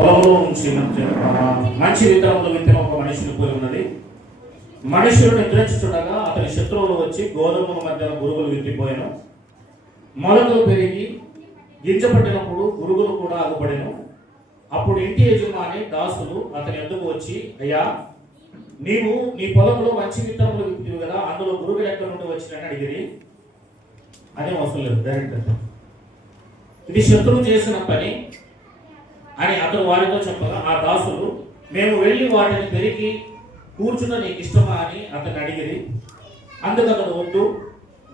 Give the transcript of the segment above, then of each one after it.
పొలంలో నుంచి మంచి విత్తనంలో విత్తన ఒక మనిషిని పోయి ఉన్నది. మనుషులు నిద్రించుచుండగా అతని శత్రువులు వచ్చి గోధుమల మధ్య గురుగులు విత్తిపోయాను. మొలకలు పెరిగి గింజ పట్టినప్పుడు గురుగులు కూడా ఆగుపడాను. అప్పుడు ఇంటి యజమాని దాసులు అతని ఎద్దుకు వచ్చి, అయ్యా, నీవు నీ పొలంలో మంచి విత్తనములు విత్తివి కదా, అందులో గురుగులు ఎక్కడి నుండి వచ్చినని అడిగిరి. అదే అవసరం లేదు, డైరెక్ట్ ఇది శత్రువు చేసిన పని అని అతను వారితో చెప్పగా, ఆ దాసులు, మేము వెళ్ళి వాటిని పెరిగి కూర్చున్న నీకు ఇష్టమా అని అతన్ని అడిగిరి. అందుకు అతను, వద్దు,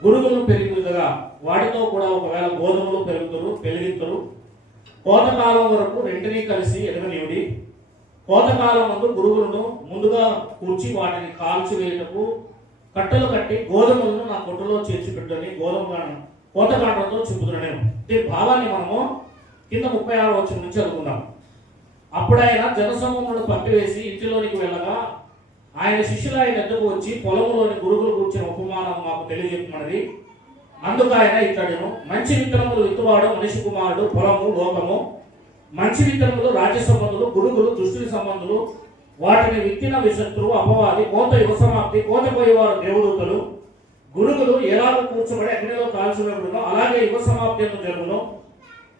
గురుగులు పెరుగుదగా వాటితో కూడా ఒకవేళ గోధుమలు పెరిగితురు. కోతకాలం వరకు రెంటినీ కలిసి ఎదగనివుడి. కోతకాలం ముందు గురుగులను ముందుగా కూర్చి వాటిని కాల్చి వేయటకు కట్టలు కట్టి గోధుమలను నా కొట్టులో చేర్చి పెట్టని కోతకాండంతో చెబుతున్నాను. ఈ భావాన్ని మనము కింద 36 వచనం నుంచి చదువుకుందాం. అప్పుడైనా జనసమూహమును పంపివేసి ఇంటిలోనికి వెళ్ళగా ఆయన శిష్యులు ఆయన ఎద్దకు వచ్చి, పొలంలోని గురుగులు కూర్చిన ఉపమానం మాకు తెలియజెప్పమన్నది. అందుకు ఆయన ఇతడును, మంచి విత్తనములు విత్తువాడు మనిషి కుమారుడు, పొలము లోకము. మంచి విత్తనములు రాజ్య సంబంధులు, గురుగులు దుష్టుని సంబంధులు. వాటిని విత్తిన విశత్రువు అపవాది, కోత యుగ సమాప్తి, కోత పోయేవారు దేవదూతలు. గురుగులు ఎలాగో కూర్చోబడి అగ్నిలో కాల్చివేయబడును, అలాగే యుగ సమాప్తి జరుగును.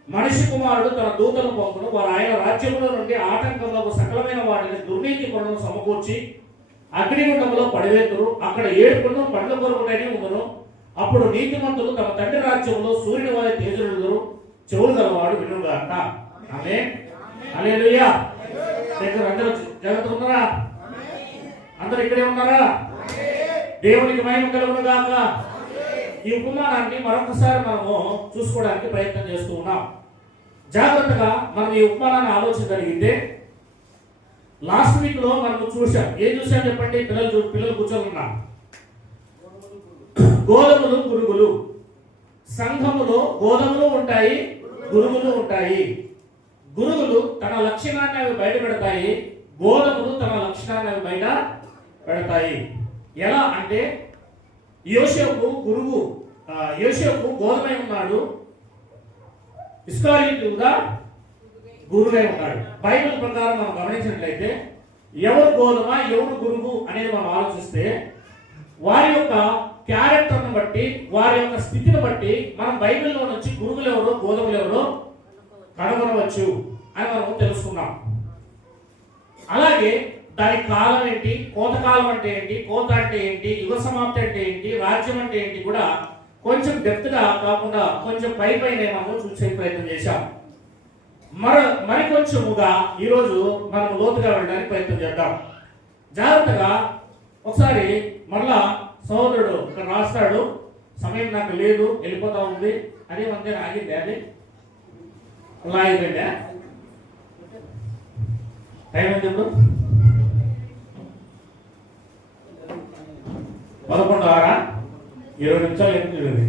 మనిషి కుమారుడు తన దూతను పంపును, వారు ఆయన రాజ్యంలో నుండి ఆటంకంలో సకలమైన వాటిని దుర్నీతి పనులను సమకూర్చి అగ్నిగుండంలో పడివేతురు. అక్కడ ఏడుపును పండ్ల కొరకుటనే ఉండును. అప్పుడు నీతిమంతులు తమ తండ్రి రాజ్యంలో సూర్యుని వారి తేజరులు. చెవులు గలవాడు వినుగాక. ఆమేన్, హల్లెలూయా. అందరూ జాగ్రత్తగా ఉన్నారా? అందరూ ఇక్కడే ఉన్నారా? దేవునికి మహిమ కలుగునుగాక. ఈ ఉపమానాన్ని మరొకసారి మనము చూసుకోవడానికి ప్రయత్నం చేస్తూ ఉన్నాం. జాగ్రత్తగా మనం ఈ ఉపమానాన్ని ఆలోచించగలిగితే, లాస్ట్ వీక్ లో మనం చూసాం. ఏం చూసాం చెప్పండి? పిల్లలు కూర్చొని ఉన్నాం. గోధుమలు గురుగులు. సంఘములో గోధుమలు ఉంటాయి, గురుగులు ఉంటాయి. గురుగులు తన లక్షణాన్ని అవి బయట పెడతాయి, గోధుమలు తన లక్షణాన్ని అవి బయట పెడతాయి. ఎలా అంటే, యోసేపు గోధుమై ఉన్నాడు, ఇస్కారియోతుగా గురువై ఉన్నాడు. బైబిల్ ప్రకారం మనం గమనించినట్లయితే ఎవరు గోధుమ ఎవరు గురువు అనేది మనం ఆలోచిస్తే, వారి యొక్క క్యారెక్టర్ను బట్టి, వారి యొక్క స్థితిని బట్టి మనం బైబిల్లో నుంచి గురువులు ఎవరో గోధుమలు ఎవరో కనుగొనవచ్చు అని మనం తెలుసుకున్నాం. అలాగే దాని కాలం ఏంటి, కోతకాలం అంటే ఏంటి, కోత అంటే ఏంటి, యుగ సమాప్తి అంటే ఏంటి, రాజ్యం అంటే ఏంటి కూడా కొంచెం డెప్త్గా కాకుండా కొంచెం పైన మనం చూసే ప్రయత్నం చేశాం. మరికొంచెముగా ఈరోజు మనం లోతుగా వెళ్ళడానికి ప్రయత్నం చేద్దాం. జాగ్రత్తగా ఒకసారి మళ్ళా సోదరుడు ఇక్కడ రాస్తాడు, సమయం నాకు లేదు, వెళ్ళిపోతా ఉంది అని అంతే. ఆగింది అది అలా అయిపోయిందా? టైం ఎంత ఇప్పుడు? 11:06, 20 నిమిషాలు ఎందుకు చూడండి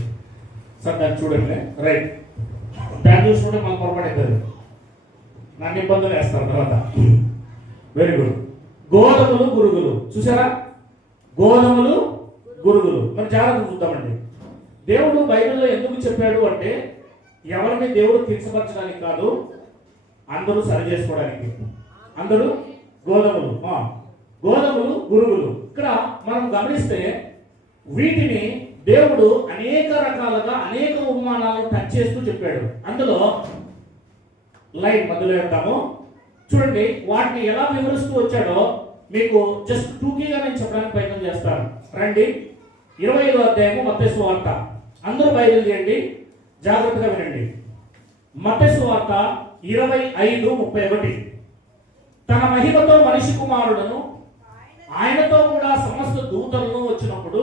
సార్. దాన్ని చూడండి, రైట్. దాన్ని చూసుకుంటే మనకు పొరపాటు అవుతుంది, నన్ను ఇబ్బందులు వేస్తారు తర్వాత. Very good. గోధుమలు గురుగులు చూసారా? గోధుమలు గురుగులు. మరి జాగ్రత్త చూద్దామండి. దేవుడు బైబిల్లో ఎందుకు చెప్పాడు అంటే, ఎవరిని దేవుడు తీర్చపరచడానికి కాదు, అందరూ సరి చేసుకోవడానికి. అందరూ గోధుమలు గురుగులు. ఇక్కడ మనం గమనిస్తే వీటిని దేవుడు అనేక రకాలుగా అనేక ఉపమానాలను టచ్ చేస్తూ చెప్పాడు. అందులో లైన్ మధ్యలో వెళ్తాము చూడండి. వాటిని ఎలా వివరిస్తూ వచ్చాడో మీకు జస్ట్ టూకీగా నేను చెప్పడానికి ప్రయత్నం చేస్తాను. రండి, 25వ అధ్యాయము మత్తయి సువార్త. అందరూ బైబిల్ తీయండి, జాగ్రత్తగా వినండి. మత్తయి సువార్త 25:31. తన మహిమతో మనిషి కుమారుడును ఆయనతో కూడా సమస్త దూతలను వచ్చినప్పుడు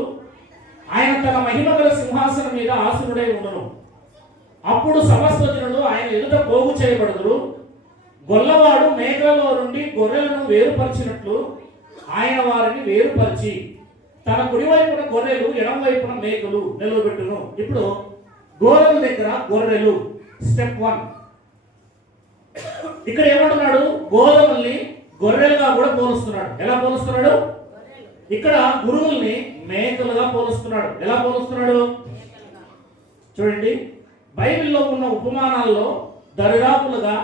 ఆయన తన మహిమ గల సింహాసనం మీద ఆసీనుడై ఉండును. అప్పుడు సమస్త జనులు ఆయన ఎదుట పోగు చేయబడుదురు. గొల్లవాడు మేకలలో నుండి గొర్రెలను వేరుపరిచినట్లు ఆయన వారిని వేరుపరిచి తన కుడివైపున గొర్రెలు ఎడమ వైపున మేకలు నిలవబెట్టును. ఇప్పుడు గొర్రెల దగ్గర గొర్రెలు స్టెప్ 1. ఇక్కడ ఏమంటున్నాడు? గోధుమల్ని గొర్రెలుగా కూడా పోలుస్తున్నాడు. ఎలా పోలుస్తున్నాడు? ఇక్కడ గురుగుల్ని మేకలుగా పోలుస్తున్నాడు. ఎలా పోలుస్తున్నాడు చూడండి. బైబిల్లో ఉన్న ఉపమానాల్లో దరిదాపులుగా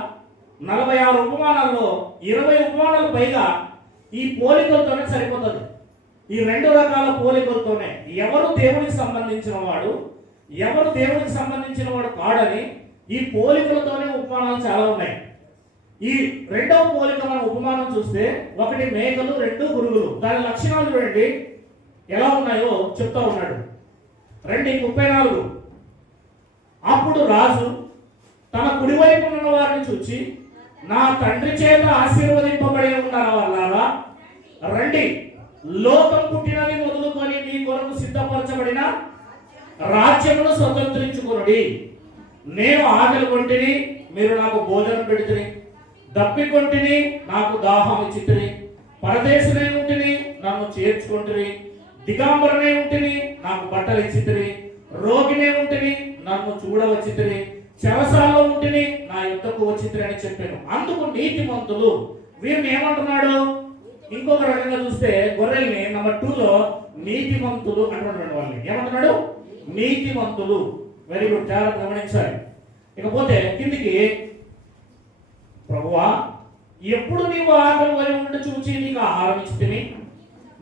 46 ఉపమానాల్లో 20 ఉపమానాలు పైగా ఈ పోలికలతోనే సరిపోతుంది. ఈ 2 రకాల పోలికలతోనే ఎవరు దేవునికి సంబంధించిన వాడు, ఎవరు దేవునికి సంబంధించిన వాడు కాడని ఈ పోలికలతోనే ఉపమానాలు చాలా ఉన్నాయి. ఈ రెండవ పోలిక మనం ఉపమానం చూస్తే, 1 మేకలు, 2 గురుగులు. దాని లక్షణాలు చూడండి ఎలా ఉన్నాయో చెప్తా ఉన్నాడు. 2:34. అప్పుడు రాజు తన కుడివైపు ఉన్న వారిని చూచి, నా తండ్రి చేత ఆశీర్వదింపబడి ఉన్న వాళ్ళారా, రండి, లోకం పుట్టినది మొదలుకొని మీ కొరకు సిద్ధపరచబడిన రాజ్యమును స్వతంత్రించుకొనుడి. నేను ఆకలి కొంటిని, మీరు నాకు భోజనం పెడితిరి, దప్పికొంటిని, నాకు దాహం ఇచ్చితిరి, పరదేశునై ఉంటిని, నన్ను చేర్చుకొంటిరి, దిగాంబరనే ఉంటిని, నాకు బట్టలు ఇచ్చితిరి, రోగినే ఉంటిని, నన్ను చూడవచ్చితిరి, చెరసాల్లో ఉంటిని, నా యుద్ధకు వచ్చితిరి అని చెప్పాను. అందుకు నీతిమంతులు, వీరిని ఏమంటున్నాడు? ఇంకొక రకంగా చూస్తే గొర్రెల్ని నెంబర్ 2లో నీతిమంతులు అంటున్నాడు. వాళ్ళని ఏమంటున్నాడు? నీతిమంతులు. వెరీ గుడ్, చాలా గమనించాలి. ఇకపోతే కిందికి, ప్రభువా, ఎప్పుడు నీవు ఆకలి కొని ఉండి చూచి నీకు ఆహారం ఇచ్చితివి,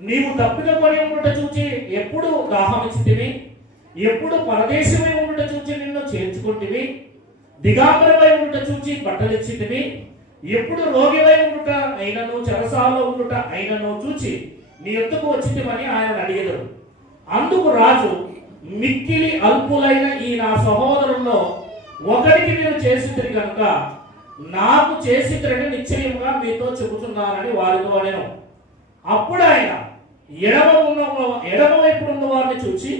నీవు దప్పిక కొని ఉండుట చూచి ఎప్పుడు దాహం ఇచ్చితివి, ఎప్పుడు పరదేశమై ఉండుట చూచి నిన్ను చేర్చుకుంటివి, దిగాంబరమై ఉండుట చూచి బట్టలు ఇచ్చితివి, ఎప్పుడు రోగివై ఉండుట అయినను చెరసాలలో ఉండుట అయినను చూచి నీ యొద్దకు వచ్చితివని ఆయన అడిగెదరు. అందుకు రాజు, మిక్కిలి అల్పులైన ఈ నా సహోదరుల్లో ఒకరికి మీరు చేసితిరి కనుక నాకు చేసితిరని నిశ్చయముగా మీతో చెబుతున్నానని వారితో అనెను. అప్పుడు ఆయన ఎడమ వైపు ఉన్న వారిని చూచి,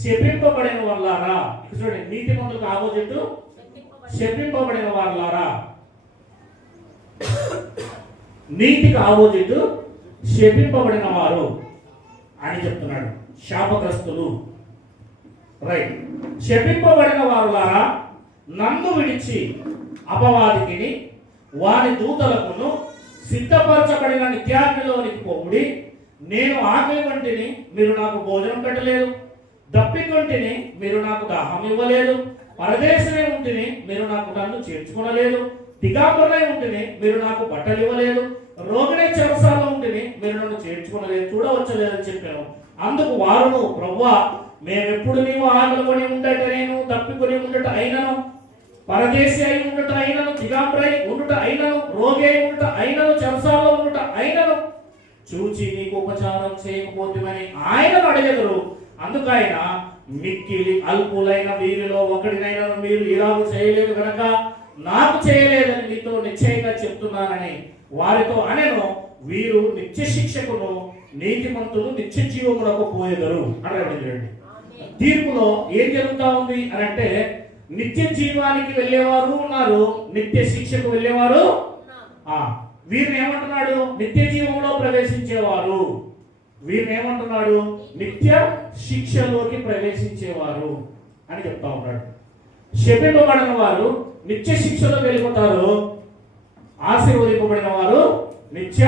శపింపబడిన వాళ్ళారా. ఇక్కడ చూడండి, నీతిమంతులకు ఆపోజిట్ శపింపబడిన వాళ్ళారా, నీతికి ఆపోజిట్ శపింపబడిన వారు అని చెప్తున్నాడు. శాపగ్రస్తులు. రైట్. శపింపబడిన వారులారా, నన్ను విడిచి అపవాదికిని వారి దూతలకును సిద్ధపరచబడిన నిత్యాగ్నిలోనికి పోవుడి. నేను ఆకలి వంటిని, మీరు నాకు భోజనం పెట్టలేదు, దప్పికొంటిని, మీరు నాకు దాహం ఇవ్వలేదు, పరదేశమే ఉంటిని, మీరు నాకు నన్ను చేర్చుకొనలేదు, దిగాంబరమై ఉంటిని, మీరు నాకు బట్టలు ఇవ్వలేదు, రోగిణి చెరసాలలో ఉంటిని, మీరు నన్ను చేర్చుకొనలేదు, చూడవచ్చలేదని చెప్పాను. అందుకు వారును, ప్రభువా, మేమెప్పుడు నీవు ఆకలి కొని ఉండట నేను, తప్పికొని ఉండట అయినను, పరదేశి అయి ఉండట అయినను, దిగాంబరై ఉండుట అయినను, రోగి అయి ఉండుట అయినను, చెరసాలలో ఉండుట అయినను చూచి నీకు ఉపచారం చేయకపోతేమని ఆయనను అడిగెదరు. అందుకైన, మిక్కిలి అల్పులైన వీరిలో ఒకడినైనా మీరు ఇలాగ చేయలేదు కనుక నాకు చేయలేదని మీతో నిశ్చయంగా చెప్తున్నానని వారితో అనెను. వీరు నిత్య శిక్షకును, నీతిమంతులు నిత్య జీవములకు పోయేదరు అని. తీర్పులో ఏం జరుగుతా ఉంది అని అంటే, నిత్య జీవానికి వెళ్ళేవారు ఉన్నారు, నిత్య శిక్షకు వెళ్ళేవారు. వీరిని ఏమంటున్నాడు? నిత్య జీవంలో ప్రవేశించేవారు. వీరిని ఏమంటున్నాడు? నిత్య శిక్షలోకి ప్రవేశించేవారు అని చెప్తా ఉన్నాడు. శపింపబడిన వారు నిత్య శిక్షలో వెళ్ళిపోతారు, ఆశీర్వదింపబడిన వారు నిత్య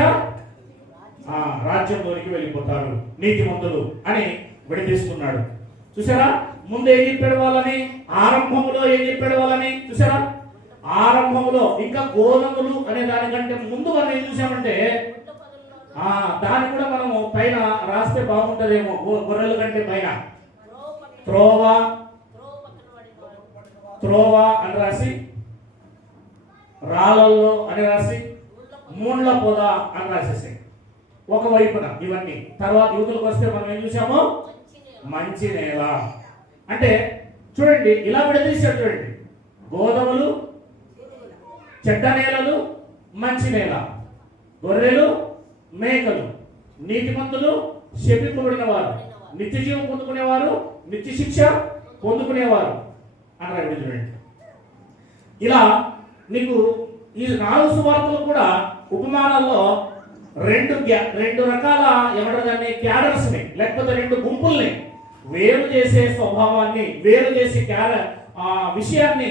రాజ్యంలోనికి వెళ్ళిపోతారు, నీతిమంతులు అని విడదీస్తున్నాడు. చూసారా? ముందు ఏం చెప్పాడు వాళ్ళని? ఆరంభంలో ఏం చెప్పాడు వాళ్ళని? చూసారా? ఆరంభంలో ఇంకా గోధుమలు అనే దానికంటే ముందు మనం ఏం చూసామంటే, దాన్ని కూడా మనము పైన రాస్తే బాగుంటదేమో. గొర్రెల కంటే పైన త్రోవా అని రాసి, రాళ్ళల్లో అని రాసి, మూండ్ల పొద అని రాసేసి ఒకవైపున ఇవన్నీ. తర్వాత యువతలకు వస్తే మనం ఏం చూసాము? మంచి నేల. అంటే చూడండి, ఇలా విడదీశాడు. చూడండి, గోధుమలు, చెడ్డ నేలలు, మంచి నేల, గొర్రెలు, మేకలు, నీతిమంతులు, శపింపబడిన వారు, నిత్య జీవం పొందుకునేవారు, నిత్య శిక్ష పొందుకునేవారు అన్నారు. చూడండి, ఇలా నీకు ఈ 4 సువార్తలు కూడా ఉపమానాల్లో రెండు రకాల ఏమంటారు క్యాడర్స్ని, లేకపోతే 2 గుంపుల్ని వేరు చేసే స్వభావాన్ని, వేరు చేసే విషయాన్ని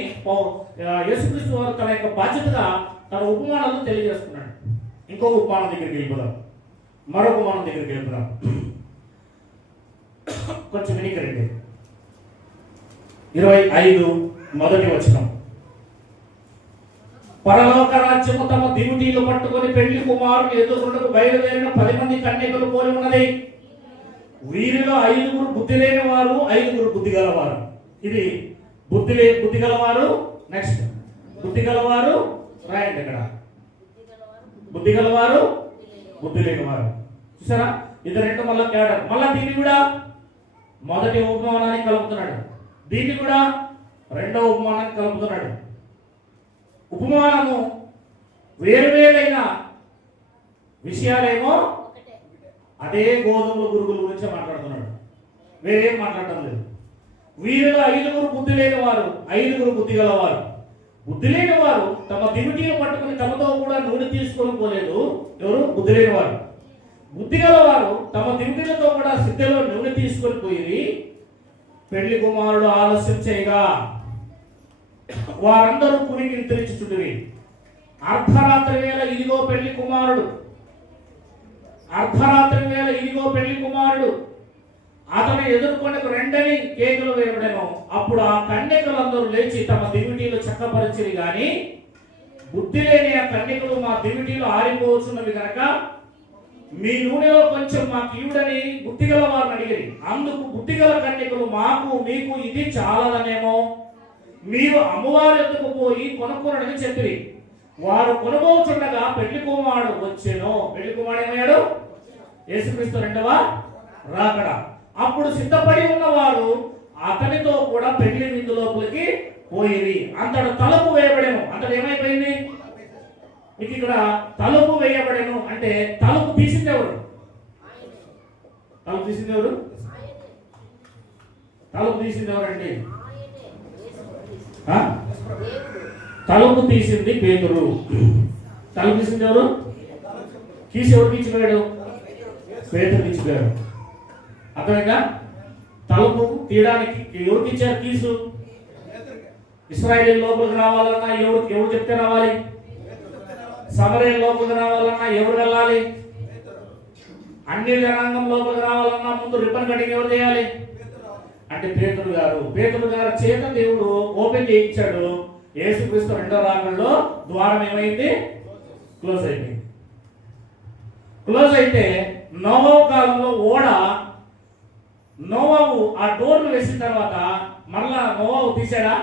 యేసుక్రీస్తు వారు తన యొక్క బాధ్యతగా తన ఉపమానాలను తెలియజేస్తున్నాడు. ఇంకొక ఉపమానం దగ్గరికి వెళ్ళిపోదాం, మరొక ఉపమానం దగ్గరికి వెళ్ళిపోదాం. కొంచెం వినికరండి. 25 మొదటి వచనం. పరలోక రాజ్యము తమ దివిటీలు పట్టుకొని పెళ్లి కుమారుని ఎదుర్కొంటకు బయలుదేరిన 10 మంది కన్యకలు పోలి ఉన్నది. వీరిలో 5 బుద్ధి లేని వారు, 5 బుద్ధి గలవారు. ఇది బుద్ధి గలవారు. నెక్స్ట్ బుద్ధి గలవారు రాయండి ఇక్కడ. బుద్ధి గలవారు, బుద్ధి లేని వారు. చూసారా, ఇది రెండు మళ్ళా తేడా. మళ్ళా దీన్ని కూడా మొదటి ఉపమానానికి కలుపుతున్నాడు, దీన్ని కూడా రెండవ ఉపమానానికి కలుపుతున్నాడు. ఉపమానము వేరువేరైన విషయాలేమో అదే గోధుమల గురుగుల గురించి మాట్లాడుతున్నాడు, వేరేం మాట్లాడటం లేదు. వీరిలో 5 బుద్ధి లేని వారు, 5 బుద్ధి గలవారు. బుద్ధి లేని వారు తమ దివిటీలు పట్టుకుని తమతో కూడా నూనె తీసుకొని పోలేదు. ఎవరు? బుద్ధి లేని వారు. బుద్ధి గలవారు తమ దివిటీలతో కూడా సిద్ధలో నూనె తీసుకొని పోయి పెళ్లి కుమారుడు ఆలస్యం చేయగా వారందరూ పురికి తెరిచుచుండిరి. అర్ధరాత్రి వేళ ఇదిగో పెళ్లి కుమారుడు, అర్ధరాత్రి వేళ ఇదిగో పెళ్లి కుమారుడు అతను ఎదుర్కొనకు రెండని కేకలు వేయబడెను. అప్పుడు ఆ కన్యకలందరూ లేచి తమ దివిటీలు చక్కపరిచిరి గాని బుద్ధి లేని ఆ కన్యకలు మా దివిటీలు ఆరిపోవచ్చున్నవి కనుక మీ నూనెలో కొంచెం మాకు ఇవ్వడని బుద్ధిగల వారిని అడిగిరి. అందుకు బుద్ధిగల కన్యకలు మాకు మీకు ఇది చాలదనేమో, మీరు అమ్మవారి ఎద్దుకు పోయి కొనుక్కొనని చెప్పిరి. వారు కొనుగోచుండగా పెళ్లి కుమారుడు వచ్చెను. పెళ్లి కుమారుడు ఏమయ్యాడు? యేసుక్రీస్తు రెండవ రాకడ. అప్పుడు సిద్ధపడి ఉన్నవారు అతనితో కూడా పెళ్లి విందు లోపలికి పోయిరి. అంతడు తలుపు వేయబడెను. అంతడు ఏమైపోయింది? మీకు ఇక్కడ తలుపు వేయబడెను అంటే తలుపు తీసింది ఎవరు? తలుపు తీసింది ఎవరు? తలుపు తీసింది ఎవరండి? తలుపు తీసింది పేతురు. తలుపు తీసింది ఎవరు? కీసు ఎవరికి ఇచ్చిపోయాడు? పేతురుకి ఇచ్చిపోయాడు. అర్థమైందా? తలుపు తీయడానికి ఎవరికి ఇచ్చారు కీసు? ఇశ్రాయేలు లోపలికి రావాలన్నా ఎవరు చెప్తే రావాలి? సమరయ లోపలికి రావాలన్నా ఎవరు వెళ్ళాలి? అన్ని జనాంగం లోపలికి రావాలన్నా ముందు రిబ్బన్ కటింగ్ ఎవరు చేయాలి? అంటే పేతురు గారు. పేతురు గారు చేత దేవుడు ఓపెన్ చేయించాడు. యేసుక్రీస్తు రెండో రాకడలో ద్వారం ఏమైంది? క్లోజ్ అయిపోయింది. క్లోజ్ అయితే నోవాహు కాలంలో ఓడ, నోవాహు ఆ డోర్లు వేసిన తర్వాత మళ్ళా నోవాహు తీసాడా?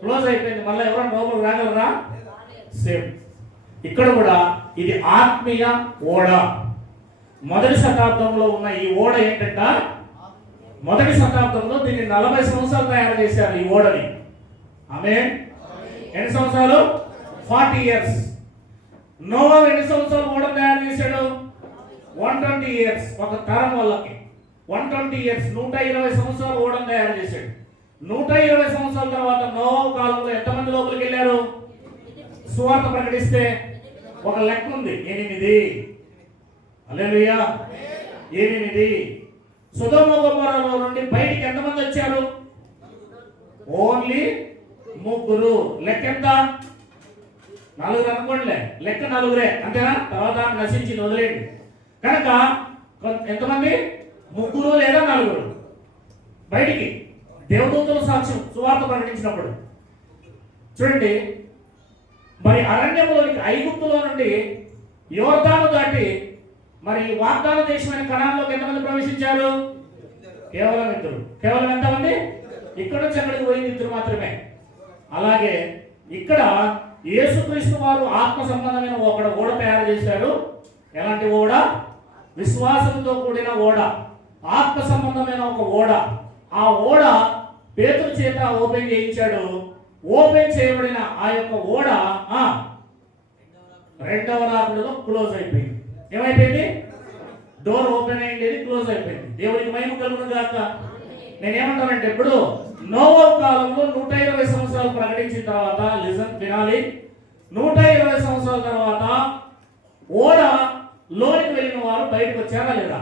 క్లోజ్ అయిపోయింది. మళ్ళీ ఎవరైనా నోవాహు రాగలరా? సేమ్ ఇక్కడ కూడా ఇది ఆత్మీయ ఓడ. మొదటి శతాబ్దంలో ఉన్న ఈ ఓడ ఏంటంట? మొదటి శతాబ్దంలో దీన్ని 40 సంవత్సరాలు తయారు చేశారు ఈ ఓడని. ఆమేన్. ఎన్ని సంవత్సరాలు? 40 years. నోవాహు ఎన్ని సంవత్సరాలు ఓడ తయారు చేశాడు? 120 years. ఒక తరం వాళ్ళకి 120 years, 120 సంవత్సరాలు ఓడను తయారు చేశాడు. 120 సంవత్సరాల తర్వాత నోవాహు కాలంలో ఎంతమంది లోపలికి వెళ్ళారు? సువార్త ప్రకటిస్తే ఒక లెక్క ఉంది, 8. హల్లెలూయా. 8. సొదొమ గొమొర్రాలో నుండి బయటికి ఎంతమంది వచ్చారు? ఓన్లీ 3. లెక్క ఎంత? 4 అనుకోండిలే, లెక్క 4 అంతేనా? తర్వాత నశించింది, వదిలేండి. కనుక ఎంతమంది? 3 లేదా 4 బయటికి దేవదూతల సాక్ష్యం సువార్త ప్రకటించినప్పుడు. చూడండి, మరి అరణ్యంలోనికి ఐగుప్తులో నుండి యోర్దాను దాటి మరి వాగ్దాన దేశమైన కనాన్లోకి ఎంతమంది ప్రవేశించారు? కేవలం 2. కేవలం ఎంతమంది? ఇక్కడ నుంచి అక్కడికి పోయింది 2 మాత్రమే. అలాగే ఇక్కడ యేసుక్రీస్తు వారు ఆత్మ సంబంధమైన ఒక ఓడ తయారు చేశారు. ఎలాంటి ఓడ? విశ్వాసంతో కూడిన ఓడ, ఆత్మ సంబంధమైన ఒక ఓడ. ఆ ఓడ పేతురు చేత ఓపెన్ చేయించాడు. ఓపెన్ చేయబడిన ఆ యొక్క ఓడ రెండవ రాకడలో క్లోజ్ అయిపోయింది. ఏమైపోయింది? డోర్ ఓపెన్ అయింది, క్లోజ్ అయిపోయింది. దేవుడికి మహిమ కలుగును గాక. నేనేమంటానంటే, ఇప్పుడు నోవాహు కాలంలో 120 సంవత్సరాలు ప్రకటించిన తర్వాత, లిజన్ వినాలి, 120 సంవత్సరాల తర్వాత ఓడ లోనికి వెళ్ళిన వారు బయటకు వచ్చారా లేదా?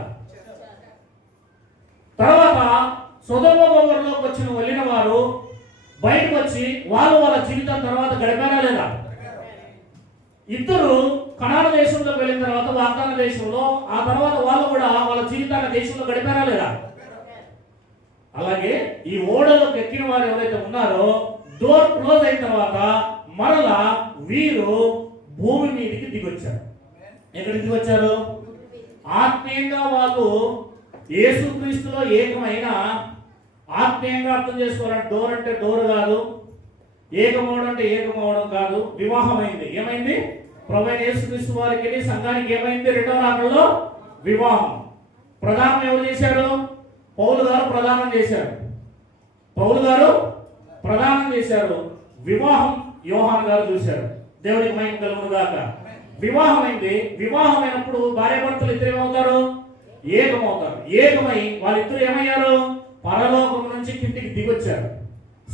తర్వాత సొదొమ గొమొర్రాలోకి వచ్చిన వెళ్ళిన వారు బయటకు వచ్చి వాళ్ళ జీవితం తర్వాత గడిపారా లేదా? ఇద్దరు కనాను దేశంలోకి వెళ్ళిన తర్వాత వాగ్దాన దేశంలో, ఆ తర్వాత వాళ్ళు కూడా వాళ్ళ జీవితాన్ని దేశంలో గడిపారా లేదా? అలాగే ఈ ఓడలోకి ఎక్కిన వారు ఎవరైతే ఉన్నారో డోర్ క్లోజ్ అయిన తర్వాత మరలా వీరు భూమి మీదకి దిగొచ్చారు. ఎక్కడికి దిగొచ్చారు? ఆత్మీయంగా వాళ్ళు యేసుక్రీస్తులో ఏకమైన, ఆత్మీయంగా అర్థం చేసుకోవాలంటే డోర్ అంటే డోర్ కాదు, ఏకమవడం అంటే ఏకమవడం కాదు, వివాహం అయింది. ఏమైంది? ప్రభువైన యేసుక్రీస్తు వారికి సంఘానికి ఏమైంది? రెండవ రాకడలో వివాహం. ప్రధానం ఎవరు చేశారు? పౌలు గారు ప్రదానం చేశారు. పౌలు గారు ప్రదానం చేశారు. వివాహం యోహాను గారు చూశారు. దేవుడికి మహిమ కలుగును గాక. వివాహం అయింది. వివాహం అయినప్పుడు భార్యాభర్తలు ఇద్దరు ఏమవుతారు? ఏకమవుతారు. ఏకమై వాళ్ళిద్దరు ఏమయ్యారు? పరలోకం నుంచి కిందికి దిగొచ్చారు.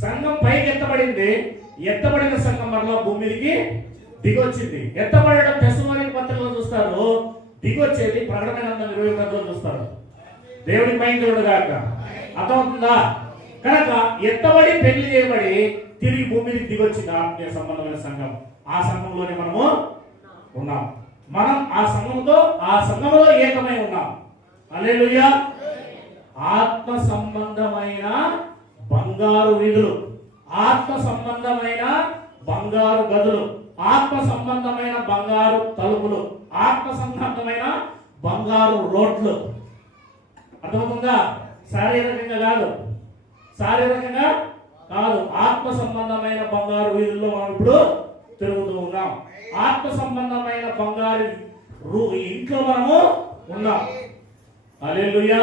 సంఘం పైకి ఎత్తబడింది. ఎత్తబడిన సంఘం మరలా భూమి మీదకి దిగొచ్చింది. ఎత్తబడడం తెస్సలోనిక పత్రికలో చూస్తారు, దిగొచ్చేది ప్రకటన 21లో చూస్తారు. దేవుడికి మహిమ కలుగును గాక. అర్థమవుతుందా? కనుక ఎత్తబడి పెళ్లి చేయబడి తిరిగి భూమి మీదకి దిగొచ్చింది ఆత్మీయ సంబంధమైన సంఘం. ఆ సంఘంలోనే మనము ఉన్నాం. మనం ఆ సంఘంలో ఏకమై ఉన్నాం. హల్లెలూయా. ఆత్మ సంబంధమైన బంగారు వీధులు, ఆత్మ సంబంధమైన బంగారు గదులు, ఆత్మ సంబంధమైన బంగారు తలుపులు, ఆత్మ సంబంధమైన బంగారు రోడ్లు. అర్థమవుతుందా? శారీరకంగా కాదు, శారీరకంగా కాదు, ఆత్మ సంబంధమైన బంగారు వీధుల్లో మనం ఇప్పుడు తిరుగుతూ ఉన్నాం. ఆత్మ సంబంధమైన బంగారు ఇంట్లో మనము ఉన్నాం. హల్లెలూయా.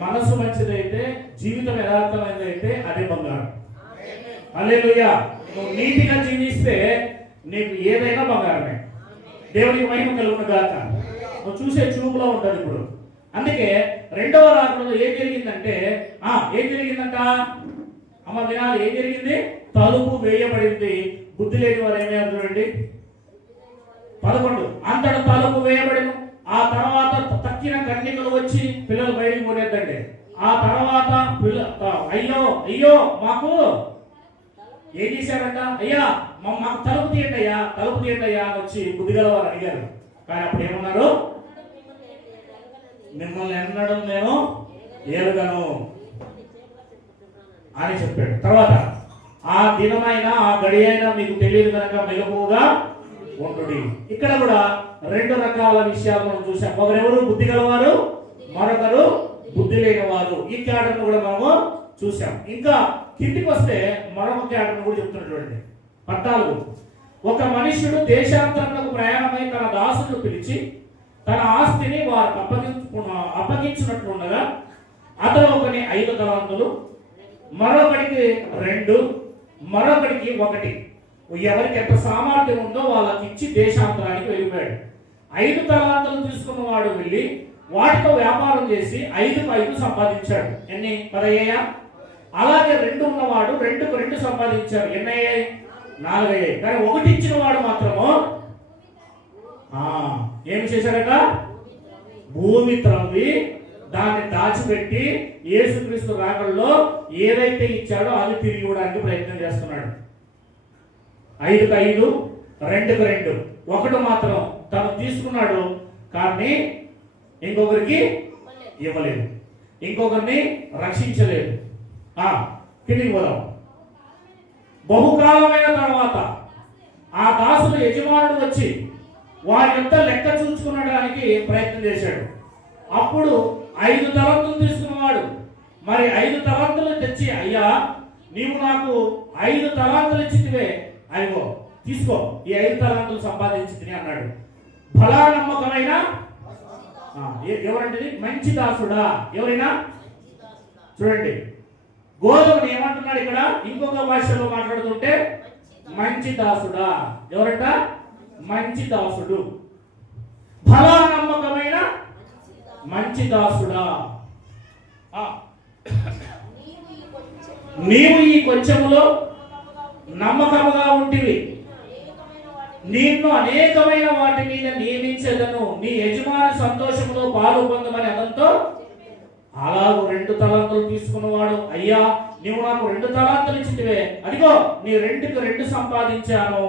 మనసు మంచిదైతే, జీవితం యథార్థమైనదైతే అదే బంగారం. హల్లెలూయా. నువ్వు నీతిగా జీవిస్తే నీకు ఏదైనా బంగారమే. దేవునికి మహిమ కలుగును గాక. నువ్వు చూసే చూపులో ఉంటుంది ఇప్పుడు. అందుకే రెండవ రాకడలో ఏం జరిగిందంటే, ఏం జరిగిందంట అమ్మ వినాలి. ఏం జరిగింది? తలుపు వేయబడింది. బుద్ధి లేని వారు ఏమయ్యారు చూడండి. 11 అంతటా తలుపు వేయబడిను. ఆ తర్వాత తక్కిన కన్యకలు వచ్చి పిల్లలు బయటికి పోలేదండి. ఆ తర్వాత అయ్యో అయ్యో మాకు ఏం చేశారంట? అయ్యా మాకు తలుపు తీయండి అయ్యా, తలుపు తీయండి అయ్యా అని వచ్చి బుద్ధిగల వారు అడిగారు. కానీ అప్పుడు ఏమన్నారు? మిమ్మల్ని ఎన్నడం నేను ఎరుగను అని చెప్పాడు. తర్వాత ఆ దినమైనా ఆ గడి అయినా మీకు తెలియదు కనుక మెలకువగా ఉండుడి. ఇక్కడ కూడా రెండు రకాల విషయాలు మనం చూసాం. ఒకరెవరు బుద్ధి గలవారు, మరొకరు బుద్ధి లేని వారు. ఈ క్యాడర్ను కూడా మనము చూసాం. ఇంకా కిందికి వస్తే మరొక క్యాడర్ను కూడా చెప్తున్నటువంటి 14 ఒక మనుష్యుడు దేశాంతరములకు ప్రయాణమై తన దాసును పిలిచి తన ఆస్తిని వారు అప్పగించినట్లుండగా అతను ఒకని 5 తలాంతులు, మరొకడికి 2, మరొకడికి 1, ఎవరికి ఎంత సామర్థ్యం ఉందో వాళ్ళకి ఇచ్చి దేశాంతరానికి వెళ్ళిపోయాడు. 5 తలాంతులు తీసుకున్న వాడు వెళ్ళి వాటితో వ్యాపారం చేసి 5కు 5 సంపాదించాడు. ఎన్ని? 10 అయ్యాయా? అలాగే 2 ఉన్నవాడు 2కు 2 సంపాదించాడు. ఎన్ని అయ్యాయి? 4 అయ్యాయి. కానీ 1 ఇచ్చిన వాడు మాత్రము ఏమి చేశాడట? భూమి త్రవ్వి దాన్ని దాచిపెట్టి యేసుక్రీస్తు రాకడలో ఏదైతే ఇచ్చాడో అది తిరిగి ఇవ్వడానికి ప్రయత్నం చేస్తున్నాడు. 5కు 5, 2కు 2. 1 మాత్రం తను తీసుకున్నాడు, కానీ ఇంకొకరికి ఇవ్వలేదు, ఇంకొకరిని రక్షించలేదు. కిందికి పోదాం. బహుకాలమైన తర్వాత ఆ దాసుడు యజమానుడు వచ్చి వారి యొక్క లెక్క చూసుకునడానికి ప్రయత్నం చేశాడు. అప్పుడు 5 తలంతులు తీసుకున్నవాడు మరి 5 తలంతులు తెచ్చి, అయ్యా నీవు నాకు 5 తలాంతులు ఇచ్చితివే, అయ్యో తీసుకో, ఈ 5 తలాంతులు సంపాదించి అన్నాడు. బలా నమ్మకమైన ఎవరంటే మంచి దాసుడా. ఎవరైనా చూడండి, గోధుమని ఏమంటున్నాడు ఇక్కడ? ఇంకొక భాషలో మాట్లాడుతుంటే మంచి దాసుడా. ఎవరంట? మంచి దాసుడు. బలా నమ్మకమైన మంచి దాసుడా, నీవు ఈ కొంచెములో నమ్మకముగా ఉంటివి, నిన్ను అనేకమైన వాటి మీద నియమించేదను, నీ యజమాని సంతోషంలో పాలు పొందమని అతనితో. అలాగూ 2 తలాంతులు తీసుకున్నవాడు, అయ్యా నీవు నాకు 2 తలాంతులు ఇచ్చితివే, అదిగో నీ 2కు 2 సంపాదించాను.